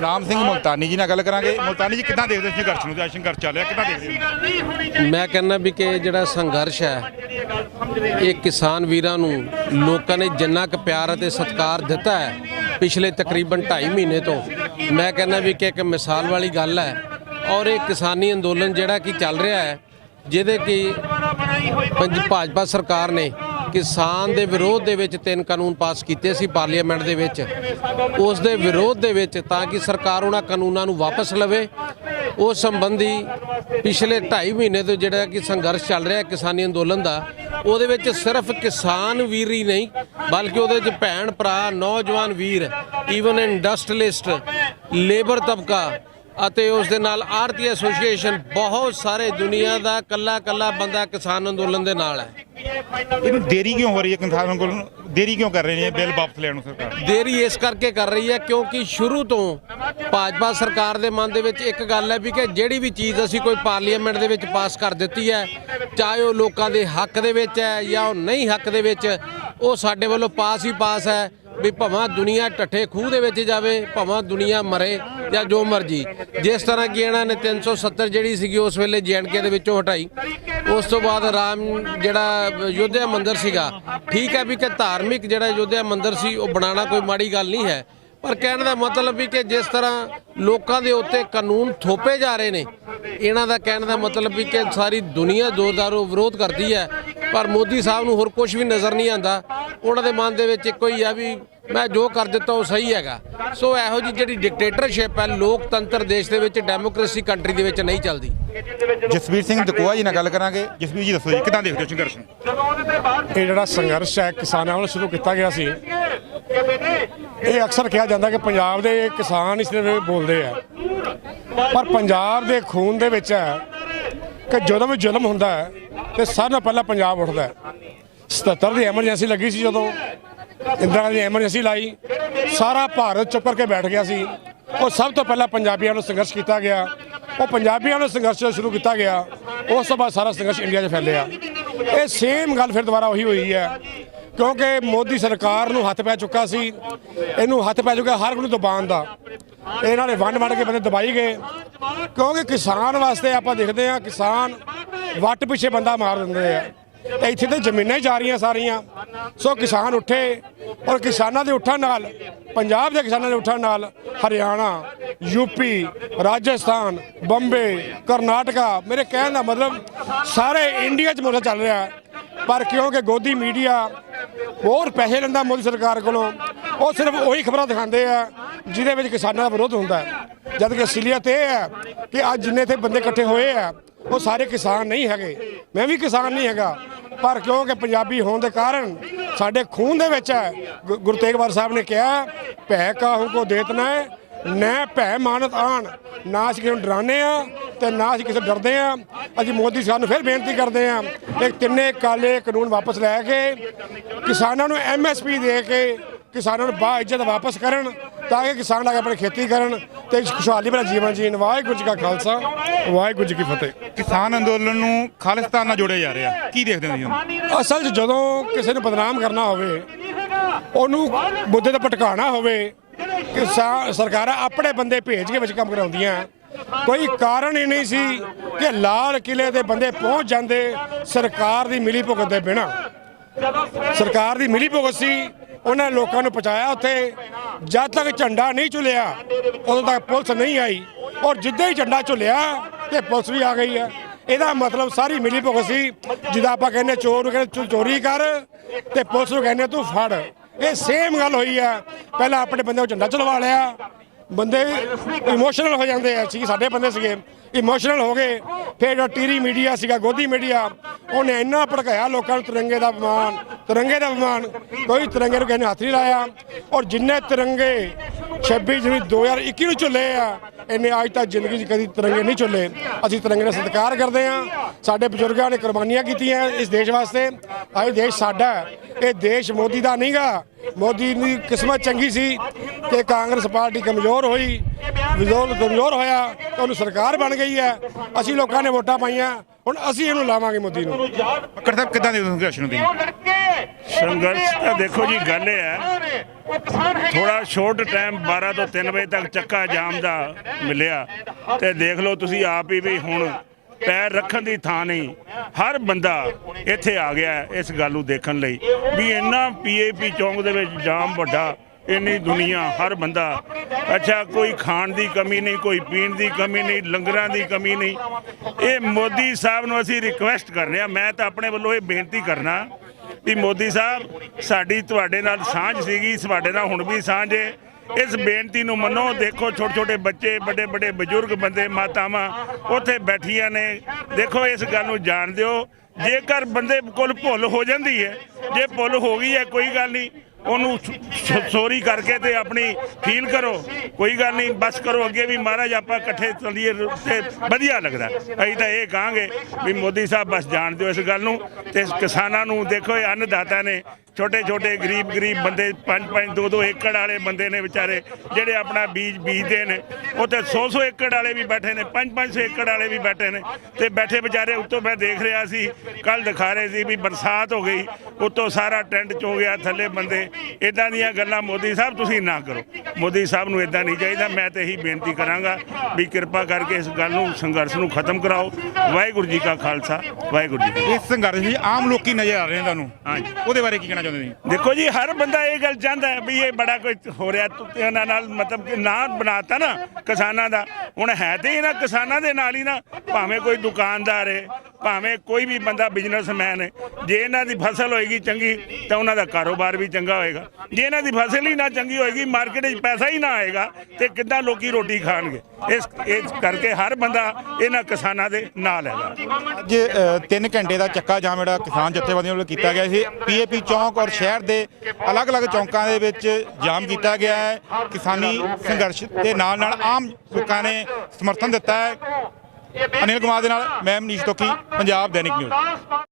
ਰਾਮ ਸਿੰਘ ਮੁਲਤਾਨੀ ਜੀ ਨਾਲ ਗੱਲ ਕਰਾਂਗੇ। ਮੁਲਤਾਨੀ ਜੀ ਕਿੱਦਾਂ ਦੇਖਦੇ ਹੋ ਸੰਘਰਸ਼ ਨੂੰ? ਸੰਘਰਸ਼ ਚੱਲ ਰਿਹਾ ਕਿੱਦਾਂ ਦੇਖਦੇ ਹੋ? ਮੈਂ ਕਹਿੰਦਾ ਵੀ ਕਿ ਜਿਹੜਾ ਸੰਘਰਸ਼ ਹੈ ਇਹ ਕਿਸਾਨ ਵੀਰਾਂ ਨੂੰ ਲੋਕਾਂ ਨੇ ਜਿੰਨਾ ਕੁ ਪਿਆਰ ਅਤੇ ਸਤਿਕਾਰ ਦਿੱਤਾ ਹੈ ਪਿਛਲੇ ਤਕਰੀਬਨ 2.5 ਮਹੀਨੇ ਤੋਂ, ਮੈਂ ਕਹਿੰਦਾ ਵੀ ਕਿ ਇੱਕ ਮਿਸਾਲ ਵਾਲੀ ਗੱਲ ਹੈ। ਔਰ ਇਹ ਕਿਸਾਨੀ ਅੰਦੋਲਨ ਜਿਹੜਾ ਕਿ ਚੱਲ ਰਿਹਾ ਹੈ, ਜਿਹਦੇ ਕਿ ਭਾਜਪਾ ਸਰਕਾਰ ਨੇ ਕਿਸਾਨ ਦੇ ਵਿਰੋਧ ਦੇ ਵਿੱਚ 3 ਕਾਨੂੰਨ ਪਾਸ ਕੀਤੇ ਸੀ ਪਾਰਲੀਮੈਂਟ ਦੇ ਵਿੱਚ, ਉਸ ਦੇ ਵਿਰੋਧ ਦੇ ਵਿੱਚ ਤਾਂ ਕਿ ਸਰਕਾਰ ਉਹਨਾਂ ਕਾਨੂੰਨਾਂ ਨੂੰ ਵਾਪਸ ਲਵੇ। ਉਸ ਸੰਬੰਧੀ ਪਿਛਲੇ 2.5 ਮਹੀਨੇ ਤੋਂ ਜਿਹੜਾ ਕਿ ਸੰਘਰਸ਼ ਚੱਲ ਰਿਹਾ ਕਿਸਾਨੀ ਅੰਦੋਲਨ ਦਾ, ਉਹਦੇ ਵਿੱਚ ਸਿਰਫ ਕਿਸਾਨ ਵੀਰ ਹੀ ਨਹੀਂ ਬਲਕਿ ਉਹਦੇ ਵਿੱਚ ਭੈਣ ਭਰਾ, ਨੌਜਵਾਨ ਵੀਰ, ਈਵਨ ਇੰਡਸਟਰੀਲਿਸਟ, ਲੇਬਰ ਤਬਕਾ ਅਤੇ ਉਸ ਦੇ ਨਾਲ ਆੜ੍ਹਤੀ ਐਸੋਸੀਏਸ਼ਨ, ਬਹੁਤ ਸਾਰੇ ਦੁਨੀਆ ਦਾ ਕੱਲਾ ਬੰਦਾ ਕਿਸਾਨ ਅੰਦੋਲਨ ਦੇ ਨਾਲ ਹੈ। ਇਹਨੂੰ ਦੇਰੀ ਕਿਉਂ ਹੋ ਰਹੀ ਹੈ? ਕਿਸਾਨ ਅੰਦੋਲਨ ਦੇਰੀ ਕਿਉਂ ਕਰ ਰਹੇ ਨੇ ਬਿੱਲ ਵਾਪਸ ਲੈਣ ਨੂੰ? ਸਰਕਾਰ ਦੇਰੀ ਇਸ ਕਰਕੇ ਕਰ ਰਹੀ ਹੈ ਕਿਉਂਕਿ ਸ਼ੁਰੂ ਤੋਂ ਭਾਜਪਾ ਸਰਕਾਰ ਦੇ ਮਨ ਦੇ ਵਿੱਚ ਇੱਕ ਗੱਲ ਹੈ ਵੀ ਕਿ ਜਿਹੜੀ ਵੀ ਚੀਜ਼ ਅਸੀਂ ਕੋਈ ਪਾਰਲੀਮੈਂਟ ਦੇ ਵਿੱਚ ਪਾਸ ਕਰ ਦਿੱਤੀ ਹੈ, ਚਾਹੇ ਉਹ ਲੋਕਾਂ ਦੇ ਹੱਕ ਦੇ ਵਿੱਚ ਹੈ ਜਾਂ ਉਹ ਨਹੀਂ ਹੱਕ ਦੇ ਵਿੱਚ, ਉਹ ਸਾਡੇ ਵੱਲੋਂ ਪਾਸ ਹੀ ਪਾਸ ਹੈ। ਵੀ ਭਾਵੇਂ ਦੁਨੀਆ ਢੱਠੇ ਖੂਹ ਦੇ ਵਿੱਚ ਜਾਵੇ, ਭਾਵੇਂ ਦੁਨੀਆ ਮਰੇ ਜਾਂ ਜੋ ਮਰਜੀ। ਜਿਸ ਤਰ੍ਹਾਂ ਕਿ ਇਹਨਾਂ ਨੇ 370 ਜਿਹੜੀ ਸੀਗੀ ਉਸ ਵੇਲੇ JNK ਦੇ ਵਿੱਚੋਂ ਹਟਾਈ। ਉਸ ਤੋਂ ਬਾਅਦ ਰਾਮ ਜਿਹੜਾ ਯੋਧਿਆ ਮੰਦਿਰ ਸੀਗਾ, ਠੀਕ ਹੈ ਵੀ ਕਿ ਧਾਰਮਿਕ ਜਿਹੜਾ ਯੋਧਿਆ ਮੰਦਿਰ ਸੀ ਉਹ ਬਣਾਉਣਾ ਕੋਈ ਮਾੜੀ ਗੱਲ ਨਹੀਂ ਹੈ, ਪਰ ਕਹਿਣ ਦਾ ਮਤਲਬ ਵੀ ਕਿ ਜਿਸ ਤਰ੍ਹਾਂ ਲੋਕਾਂ ਦੇ ਉੱਤੇ ਕਾਨੂੰਨ ਥੋਪੇ ਜਾ ਰਹੇ ਨੇ, ਇਹਨਾਂ ਦਾ ਕਹਿਣ ਦਾ ਮਤਲਬ ਵੀ ਕਿ ਸਾਰੀ ਦੁਨੀਆ ਜ਼ੋਰਦਾਰ ਵਿਰੋਧ ਕਰਦੀ ਹੈ, ਪਰ ਮੋਦੀ ਸਾਹਿਬ ਨੂੰ ਹੋਰ ਕੁਝ ਵੀ ਨਜ਼ਰ ਨਹੀਂ ਆਉਂਦਾ। ਉਹਨਾਂ ਦੇ ਮਨ ਦੇ ਵਿੱਚ ਇੱਕੋ ਹੀ ਆ ਵੀ ਮੈਂ ਜੋ ਕਰ ਦਿੱਤਾ ਉਹ ਸਹੀ ਹੈਗਾ। ਸੋ ਇਹੋ ਜਿਹੀ ਜਿਹੜੀ ਡਿਕਟੇਟਰਸ਼ਿਪ ਹੈ, ਲੋਕਤੰਤਰ ਦੇਸ਼ ਦੇ ਵਿੱਚ, ਡੈਮੋਕ੍ਰੇਸੀ ਕੰਟਰੀ ਦੇ ਵਿੱਚ ਨਹੀਂ ਚੱਲਦੀ। ਜਸਵੀਰ ਸਿੰਘ ਦਕੋਆ ਜੀ ਨਾਲ ਗੱਲ ਕਰਾਂਗੇ। ਜਸਵੀਰ ਜੀ ਦੱਸੋ ਜੀ ਕਿੱਦਾਂ ਦੇਖਦੇ ਹੋ ਸੰਘਰਸ਼ ਨੂੰ? ਇਹ ਜਿਹੜਾ ਸੰਘਰਸ਼ ਹੈ ਕਿਸਾਨਾਂ ਵੱਲੋਂ ਸ਼ੁਰੂ ਕੀਤਾ ਗਿਆ ਸੀ, ਇਹ ਅਕਸਰ ਕਿਹਾ ਜਾਂਦਾ ਕਿ ਪੰਜਾਬ ਦੇ ਕਿਸਾਨ ਇਸ ਦੇ ਬੋਲਦੇ ਆ, ਪਰ ਪੰਜਾਬ ਦੇ ਖੂਨ ਦੇ ਵਿੱਚ ਹੈ ਕਿ ਜਦੋਂ ਵੀ ਜ਼ੁਲਮ ਹੁੰਦਾ ਹੈ ਤੇ ਸਾਰਿਆਂ ਨਾਲੋਂ ਪਹਿਲਾਂ ਪੰਜਾਬ ਉੱਠਦਾ ਹੈ। 77 ਦੀ ਐਮਰਜੈਂਸੀ ਲੱਗੀ ਸੀ, ਜਦੋਂ ਇੰਦਰਾ ਗਾਂਧੀ ਐਮਰਜੈਂਸੀ ਲਾਈ, ਸਾਰਾ ਭਾਰਤ ਚੁੱਪ ਕਰਕੇ ਬੈਠ ਗਿਆ ਸੀ। ਉਹ ਸਭ ਤੋਂ ਪਹਿਲਾਂ ਪੰਜਾਬੀਆਂ ਨੂੰ ਸੰਘਰਸ਼ ਕੀਤਾ ਗਿਆ, ਉਹ ਪੰਜਾਬੀਆਂ ਨੂੰ ਸੰਘਰਸ਼ ਸ਼ੁਰੂ ਕੀਤਾ ਗਿਆ। ਉਸ ਤੋਂ ਬਾਅਦ ਸਾਰਾ ਸੰਘਰਸ਼ ਇੰਡੀਆ 'ਚ ਫੈਲਿਆ। ਇਹ ਸੇਮ ਗੱਲ ਫਿਰ ਦੁਬਾਰਾ ਉਹੀ ਹੋਈ ਹੈ ਕਿਉਂਕਿ ਮੋਦੀ ਸਰਕਾਰ ਨੂੰ ਹੱਥ ਪੈ ਚੁੱਕਾ ਸੀ, ਇਹਨੂੰ ਹੱਥ ਪੈ ਚੁੱਕਾ ਹਰ ਕੋਈ ਨੂੰ ਦਬਾਉਣ ਦਾ। ਇਹਨਾਂ ਨੇ ਵੰਡ ਕੇ ਬੰਦੇ ਦਬਾਈ ਗਏ ਕਿਉਂਕਿ ਕਿਸਾਨ ਵਾਸਤੇ ਆਪਾਂ ਦੇਖਦੇ ਹਾਂ ਕਿਸਾਨ ਵੱਟ ਪਿੱਛੇ ਬੰਦਾ ਮਾਰ ਦਿੰਦੇ ਆ, ਤੇ ਇੱਥੇ ਤਾਂ ਜ਼ਮੀਨਾਂ ਹੀ ਜਾ ਰਹੀਆਂ ਸਾਰੀਆਂ। ਸੋ ਕਿਸਾਨ ਉੱਠੇ ਔਰ ਕਿਸਾਨਾਂ ਦੇ ਉੱਠਣ ਨਾਲ, ਪੰਜਾਬ ਦੇ ਕਿਸਾਨਾਂ ਦੇ ਉੱਠਣ ਨਾਲ ਹਰਿਆਣਾ, ਯੂਪੀ, ਰਾਜਸਥਾਨ, ਬੰਬੇ, ਕਰਨਾਟਕਾ, ਮੇਰੇ ਕਹਿਣ ਦਾ ਮਤਲਬ ਸਾਰੇ ਇੰਡੀਆ 'ਚ ਮੋਰਚਾ ਚੱਲ ਰਿਹਾ। ਪਰ ਕਿਉਂਕਿ ਗੋਦੀ ਮੀਡੀਆ ਹੋਰ ਪੈਸੇ ਲੈਂਦਾ ਮੋਦੀ ਸਰਕਾਰ ਕੋਲੋਂ, ਉਹ ਸਿਰਫ ਉਹੀ ਖਬਰਾਂ ਦਿਖਾਉਂਦੇ ਆ ਜਿਹਦੇ ਵਿੱਚ ਕਿਸਾਨਾਂ ਦਾ ਵਿਰੋਧ ਹੁੰਦਾ ਹੈ, ਜਦ ਕਿ ਅਸਲੀਅਤ ਇਹ ਹੈ ਕਿ ਅੱਜ ਜਿੰਨੇ ਇੱਥੇ ਬੰਦੇ ਇਕੱਠੇ ਹੋਏ ਆ ਉਹ ਸਾਰੇ ਕਿਸਾਨ ਨਹੀਂ ਹੈਗੇ। ਮੈਂ ਵੀ ਕਿਸਾਨ ਨਹੀਂ ਹੈਗਾ, ਪਰ ਕਿਉਂਕਿ ਪੰਜਾਬੀ ਹੋਣ ਦੇ ਕਾਰਨ ਸਾਡੇ ਖੂਨ ਦੇ ਵਿੱਚ ਹੈ। ਗੁਰੂ ਤੇਗ ਬਹਾਦਰ ਸਾਹਿਬ ਨੇ ਕਿਹਾ, ਭੈ ਕਾਹੂ ਕੋ ਦੇਤਨਾ ਹੈ ਨਾ ਭੈ ਮਾਨਤ ਆਣ, ਨਾ ਅਸੀਂ ਕਿਸੇ ਨੂੰ ਡਰਾਉਂਦੇ ਆ ਤੇ ਨਾ ਅਸੀਂ ਕਿਸੇ ਡਰਦੇ ਆ। ਅਸੀਂ ਮੋਦੀ ਸਾਹਿਬ ਨੂੰ ਫਿਰ ਬੇਨਤੀ ਕਰਦੇ ਆ, ਇਹ ਤਿੰਨੇ ਕਾਲੇ ਕਾਨੂੰਨ ਵਾਪਸ ਲੈ ਕੇ ਕਿਸਾਨਾਂ ਨੂੰ MSP ਦੇ ਕੇ ਕਿਸਾਨਾਂ ਨੂੰ ਬਾਇੱਜ਼ਤ ਵਾਪਸ ਕਰਨ, ਤਾਂ ਕਿ ਕਿਸਾਨ ਆ ਕੇ ਆਪਣੀ ਖੇਤੀ ਕਰਨ ਤੇ ਖੁਸ਼ਹਾਲੀ ਭਰਾ ਜੀਵਨ ਜੀਣ। ਵਾਹਿਗੁਰੂ ਜੀ ਕਾ ਖਾਲਸਾ, ਵਾਹਿਗੁਰੂ ਜੀ ਕੀ ਫਤਿਹ। ਕਿਸਾਨ ਅੰਦੋਲਨ ਨੂੰ ਖਾਲਿਸਤਾਨ ਨਾਲ ਜੋੜਿਆ ਜਾ ਰਿਹਾ, ਕੀ ਦੇਖਦੇ ਹੋ ਜੀ? ਅਸਲ 'ਚ ਜਦੋਂ ਕਿਸੇ ਨੂੰ ਬਦਨਾਮ ਕਰਨਾ ਹੋਵੇ ਉਹਨੂੰ ਮੁੱਦੇ ਤੇ ਭਟਕਾਉਣਾ ਹੋਵੇ ਕਿ ਸਰਕਾਰਾਂ ਆਪਣੇ ਬੰਦੇ ਭੇਜ ਕੇ ਵਿੱਚ ਕੰਮ ਕਰਾਉਂਦੀਆਂ। ਕੋਈ ਕਾਰਨ ਹੀ ਨਹੀਂ ਸੀ ਕਿ ਲਾਲ ਕਿਲੇ ਦੇ ਬੰਦੇ ਪਹੁੰਚ ਜਾਂਦੇ ਸਰਕਾਰ ਦੀ ਮਿਲੀ ਭੁਗਤ ਦੇ ਬਿਨਾਂ। ਸਰਕਾਰ ਦੀ ਮਿਲੀ ਭੁਗਤ ਸੀ, ਉਹਨਾਂ ਨੇ ਲੋਕਾਂ ਨੂੰ ਪਹੁੰਚਾਇਆ ਉੱਥੇ। ਜਦ ਤੱਕ ਝੰਡਾ ਨਹੀਂ ਝੁਲਿਆ ਉਦੋਂ ਤੱਕ ਪੁਲਿਸ ਨਹੀਂ ਆਈ, ਔਰ ਜਿੱਦਾਂ ਹੀ ਝੰਡਾ ਝੁਲਿਆ ਤੇ ਪੁਲਿਸ ਵੀ ਆ ਗਈ ਹੈ। ਇਹਦਾ ਮਤਲਬ ਸਾਰੀ ਮਿਲੀ ਭੁਗਤ ਸੀ। ਜਿੱਦਾਂ ਆਪਾਂ ਕਹਿੰਦੇ ਚੋਰ ਨੂੰ ਕਹਿੰਦੇ ਤੂੰ ਚੋਰੀ ਕਰ ਤੇ ਪੁਲਿਸ ਨੂੰ ਕਹਿੰਦੇ ਤੂੰ ਫੜ, ਇਹ ਸੇਮ ਗੱਲ ਹੋਈ ਆ। ਪਹਿਲਾਂ ਆਪਣੇ ਬੰਦੇ ਨੂੰ ਝੰਡਾ ਚਲਵਾ ਲਿਆ, ਬੰਦੇ ਇਮੋਸ਼ਨਲ ਹੋ ਜਾਂਦੇ ਆ ਸੀ, ਸਾਡੇ ਬੰਦੇ ਸੀਗੇ ਇਮੋਸ਼ਨਲ ਹੋ ਗਏ। ਫਿਰ ਟੀਰੀ ਮੀਡੀਆ ਸੀਗਾ, ਗੋਦੀ ਮੀਡੀਆ, ਉਹਨੇ ਇੰਨਾ ਭੜਕਾਇਆ ਲੋਕਾਂ ਨੂੰ ਤਿਰੰਗੇ ਦਾ ਅਪਮਾਨ, ਤਿਰੰਗੇ ਦਾ ਅਪਮਾਨ। ਕੋਈ ਤਿਰੰਗੇ ਨੂੰ ਕਿਸੇ ਨੇ ਹੱਥ ਨਹੀਂ ਲਾਇਆ। ਔਰ ਜਿੰਨੇ ਤਿਰੰਗੇ 26 ਜਨਵਰੀ 2021 ਨੂੰ ਝੁੱਲੇ ਆ, ਇਹਨੇ ਅੱਜ ਤੱਕ ਜ਼ਿੰਦਗੀ 'ਚ ਕਦੀ ਤਿਰੰਗੇ ਨਹੀਂ ਝੁੱਲੇ। ਅਸੀਂ ਤਿਰੰਗੇ ਦਾ ਸਤਿਕਾਰ ਕਰਦੇ ਹਾਂ। ਸਾਡੇ ਬਜ਼ੁਰਗਾਂ ਨੇ ਕੁਰਬਾਨੀਆਂ ਕੀਤੀਆਂ ਇਸ ਦੇਸ਼ ਵਾਸਤੇ। ਅੱਜ ਦੇਸ਼ ਸਾਡਾ ਹੈ, ਇਹ ਦੇਸ਼ ਮੋਦੀ ਦਾ ਨਹੀਂਗਾ। ਮੋਦੀ ਦੀ ਕਿਸਮਤ ਚੰਗੀ ਸੀ ਕਿ ਕਾਂਗਰਸ ਪਾਰਟੀ ਕਮਜ਼ੋਰ ਹੋਈ, ਵਿਰੋਧ ਕਮਜ਼ੋਰ ਹੋਇਆ, ਉਹਨੂੰ ਸਰਕਾਰ ਬਣ ਗਈ ਹੈ। ਅਸੀਂ ਲੋਕਾਂ ਨੇ ਵੋਟਾਂ ਪਾਈਆਂ, ਹੁਣ ਅਸੀਂ ਇਹਨੂੰ ਲਾਵਾਂਗੇ ਮੋਦੀ ਨੂੰ। ਮੱਕੜ ਸਾਹਿਬ ਕਿੱਦਾਂ ਦੇ ਸੰਘਰਸ਼ ਨੂੰ ਤੁਸੀਂ? ਸੰਘਰਸ਼ ਤਾਂ ਦੇਖੋ ਜੀ, ਗੱਲ ਇਹ ਹੈ ਥੋੜਾ ਸ਼ੋਰਟ ਟਾਈਮ 12 ਤੋਂ 3 ਵਜੇ ਤੱਕ ਚੱਕਾ ਜਾਮ ਦਾ ਮਿਲਿਆ, ਤੇ ਦੇਖ ਲਓ ਤੁਸੀਂ ਆਪ ਹੀ ਵੀ ਹੁਣ ਪੈਰ ਰੱਖਣ ਦੀ ਥਾਂ ਨਹੀਂ। ਹਰ ਬੰਦਾ ਇੱਥੇ ਆ ਗਿਆ ਇਸ ਗੱਲ ਨੂੰ ਦੇਖਣ ਲਈ ਵੀ ਇੰਨਾ PAP ਚੌਂਕ ਦੇ ਵਿੱਚ ਜਾਮ ਵੱਡਾ, ਇੰਨੀ ਦੁਨੀਆ, ਹਰ ਬੰਦਾ। ਅੱਛਾ, ਕੋਈ ਖਾਣ ਦੀ ਕਮੀ ਨਹੀਂ, ਕੋਈ ਪੀਣ ਦੀ ਕਮੀ ਨਹੀਂ, ਲੰਗਰਾਂ ਦੀ ਕਮੀ ਨਹੀਂ। ਇਹ ਮੋਦੀ ਸਾਹਿਬ ਨੂੰ ਅਸੀਂ ਰਿਕੁਐਸਟ ਕਰਨੇ ਆ, ਮੈਂ ਤਾਂ ਆਪਣੇ ਵੱਲੋਂ ਇਹ ਬੇਨਤੀ ਕਰਨਾ ਵੀ ਮੋਦੀ ਸਾਹਿਬ, ਸਾਡੀ ਤੁਹਾਡੇ ਨਾਲ ਸਾਂਝ ਸੀਗੀ, ਤੁਹਾਡੇ ਨਾਲ ਹੁਣ ਵੀ ਸਾਂਝ ਹੈ। ਇਸ ਬੇਨਤੀ ਨੂੰ ਮੰਨੋ। ਦੇਖੋ ਛੋਟੇ ਛੋਟੇ ਬੱਚੇ, ਵੱਡੇ ਵੱਡੇ ਬਜ਼ੁਰਗ ਬੰਦੇ, ਮਾਤਾਵਾਂ ਉੱਥੇ ਬੈਠੀਆਂ ਨੇ। ਦੇਖੋ ਇਸ ਗੱਲ ਨੂੰ ਜਾਣ ਦਿਓ। ਜੇਕਰ ਬੰਦੇ ਕੋਲ ਭੁੱਲ ਹੋ ਜਾਂਦੀ ਹੈ, ਜੇ ਭੁੱਲ ਹੋ ਗਈ ਹੈ ਕੋਈ ਗੱਲ ਨਹੀਂ, ਉਹਨੂੰ ਸੋਰੀ ਕਰਕੇ ਤੇ ਆਪਣੀ ਫੀਲ ਕਰੋ, ਕੋਈ ਗੱਲ ਨਹੀਂ, ਬਸ ਕਰੋ। ਅੱਗੇ ਵੀ ਮਹਾਰਾਜ ਆਪਾਂ ਇਕੱਠੇ ਚੱਲੀਏ ਤੇ ਵਧੀਆ ਲੱਗਦਾ। ਅਸੀਂ ਤਾਂ ਇਹ ਕਹਾਂਗੇ ਵੀ ਮੋਦੀ ਸਾਹਿਬ ਬਸ ਜਾਣ ਦਿਓ ਇਸ ਗੱਲ ਨੂੰ। ਤੇ ਕਿਸਾਨਾਂ ਨੂੰ ਦੇਖੋ, ਇਹ ਅੰਨਦਾਤਾ ਨੇ, ਛੋਟੇ ਛੋਟੇ ਗਰੀਬ ਬੰਦੇ, 5-5 2-2 ਏਕੜ ਵਾਲੇ ਬੰਦੇ ਨੇ ਵਿਚਾਰੇ, ਜਿਹੜੇ ਆਪਣਾ ਬੀਜ ਬੀਜਦੇ ਨੇ। ਉੱਥੇ 100 ਏਕੜ ਵਾਲੇ ਵੀ ਬੈਠੇ ਨੇ, 500 ਏਕੜ ਵਾਲੇ ਵੀ ਬੈਠੇ ਨੇ, ਤੇ ਬੈਠੇ ਵਿਚਾਰੇ। ਉੱਤੋਂ ਮੈਂ ਦੇਖ ਰਿਹਾ ਸੀ, ਕੱਲ ਦਿਖਾ ਰਹੇ ਸੀ ਵੀ ਬਰਸਾਤ ਹੋ ਗਈ, ਉੱਤੋਂ ਸਾਰਾ ਟੈਂਟ ਚੋ ਗਿਆ, ਥੱਲੇ ਬੰਦੇ। ਇੱਦਾਂ ਦੀਆਂ ਗੱਲਾਂ ਮੋਦੀ ਸਾਹਿਬ ਤੁਸੀਂ ਨਾ ਕਰੋ। ਮੋਦੀ ਸਾਹਿਬ ਨੂੰ ਇੱਦਾਂ ਨਹੀਂ ਚਾਹੀਦਾ। ਮੈਂ ਤਾਂ ਇਹੀ ਬੇਨਤੀ ਕਰਾਂਗਾ ਵੀ ਕਿਰਪਾ ਕਰਕੇ ਇਸ ਗੱਲ ਨੂੰ, ਸੰਘਰਸ਼ ਨੂੰ ਖਤਮ ਕਰਾਓ। ਵਾਹਿਗੁਰੂ ਜੀ ਕਾ ਖਾਲਸਾ, ਵਾਹਿਗੁਰੂ ਜੀ ਕੀ ਫਤਿਹ। ਇਸ ਸੰਘਰਸ਼ ਵਿੱਚ ਆਮ ਲੋਕੀ ਨਜ਼ਰ ਆ ਰਹੇ ਨੇ ਤੁਹਾਨੂੰ, ਹਾਂਜੀ, ਉਹਦੇ ਬਾਰੇ ਕੀ ਕਹਿਣਾ ਚਾਹੁੰਦੇ ਜੀ? ਦੇਖੋ ਜੀ, ਹਰ ਬੰਦਾ ਇਹ ਗੱਲ ਚਾਹੁੰਦਾ ਹੈ ਵੀ ਇਹ ਬੜਾ ਕੁਝ ਹੋ ਰਿਹਾ। ਉਹਨਾਂ ਨਾਲ ਮਤਲਬ ਕਿ ਨਾ ਬਣਾਤਾ ਨਾ ਕਿਸਾਨਾਂ ਦਾ। ਹੁਣ ਹੈ ਤੇ ਇਹਨਾਂ ਕਿਸਾਨਾਂ ਦੇ ਨਾਲ ਹੀ ਨਾ, ਭਾਵੇਂ ਕੋਈ ਦੁਕਾਨਦਾਰ ਹੈ, ਭਾਵੇਂ ਕੋਈ ਵੀ ਬੰਦਾ ਬਿਜ਼ਨਸਮੈਨ ਹੈ। ਜੇ ਇਹਨਾਂ ਦੀ ਫਸਲ ਹੋਏਗੀ ਚੰਗੀ ਤਾਂ ਉਹਨਾਂ ਦਾ ਕਾਰੋਬਾਰ ਵੀ ਚੰਗਾ ਹੋਏਗਾ। ਜੇ ਇਹਨਾਂ ਦੀ ਫਸਲ ਹੀ ਨਾ ਚੰਗੀ ਹੋਏਗੀ, ਮਾਰਕੀਟ 'ਚ ਪੈਸਾ ਹੀ ਨਾ ਆਏਗਾ, ਤੇ ਕਿੱਦਾਂ ਲੋਕੀ ਰੋਟੀ ਖਾਣਗੇ? ਇਸ ਕਰਕੇ ਹਰ ਬੰਦਾ ਇਹਨਾਂ ਕਿਸਾਨਾਂ ਦੇ ਨਾਲ ਹੈਗਾ। ਅੱਜ 3 ਘੰਟੇ ਦਾ ਚੱਕਾ ਜਾਮ ਜਿਹੜਾ ਕਿਸਾਨ ਜਥੇਬੰਦੀਆਂ ਵੱਲੋਂ ਕੀਤਾ ਗਿਆ ਸੀ, PAP ਚੌਂਕ ਔਰ ਸ਼ਹਿਰ ਦੇ ਅਲੱਗ-ਅਲੱਗ ਚੌਂਕਾਂ ਦੇ ਵਿੱਚ ਜਾਮ ਕੀਤਾ ਗਿਆ ਹੈ। ਕਿਸਾਨੀ ਸੰਘਰਸ਼ ਦੇ ਨਾਲ ਆਮ ਲੋਕਾਂ ਨੇ ਸਮਰਥਨ ਦਿੱਤਾ ਹੈ। ਅਨਿਲ ਕੁਮਾਰ ਦੇ ਨਾਲ ਮੈਂ ਮਨੀਸ਼ ਤੋਖੀ, ਪੰਜਾਬ ਦੈਨਿਕ ਨਿਊਜ਼।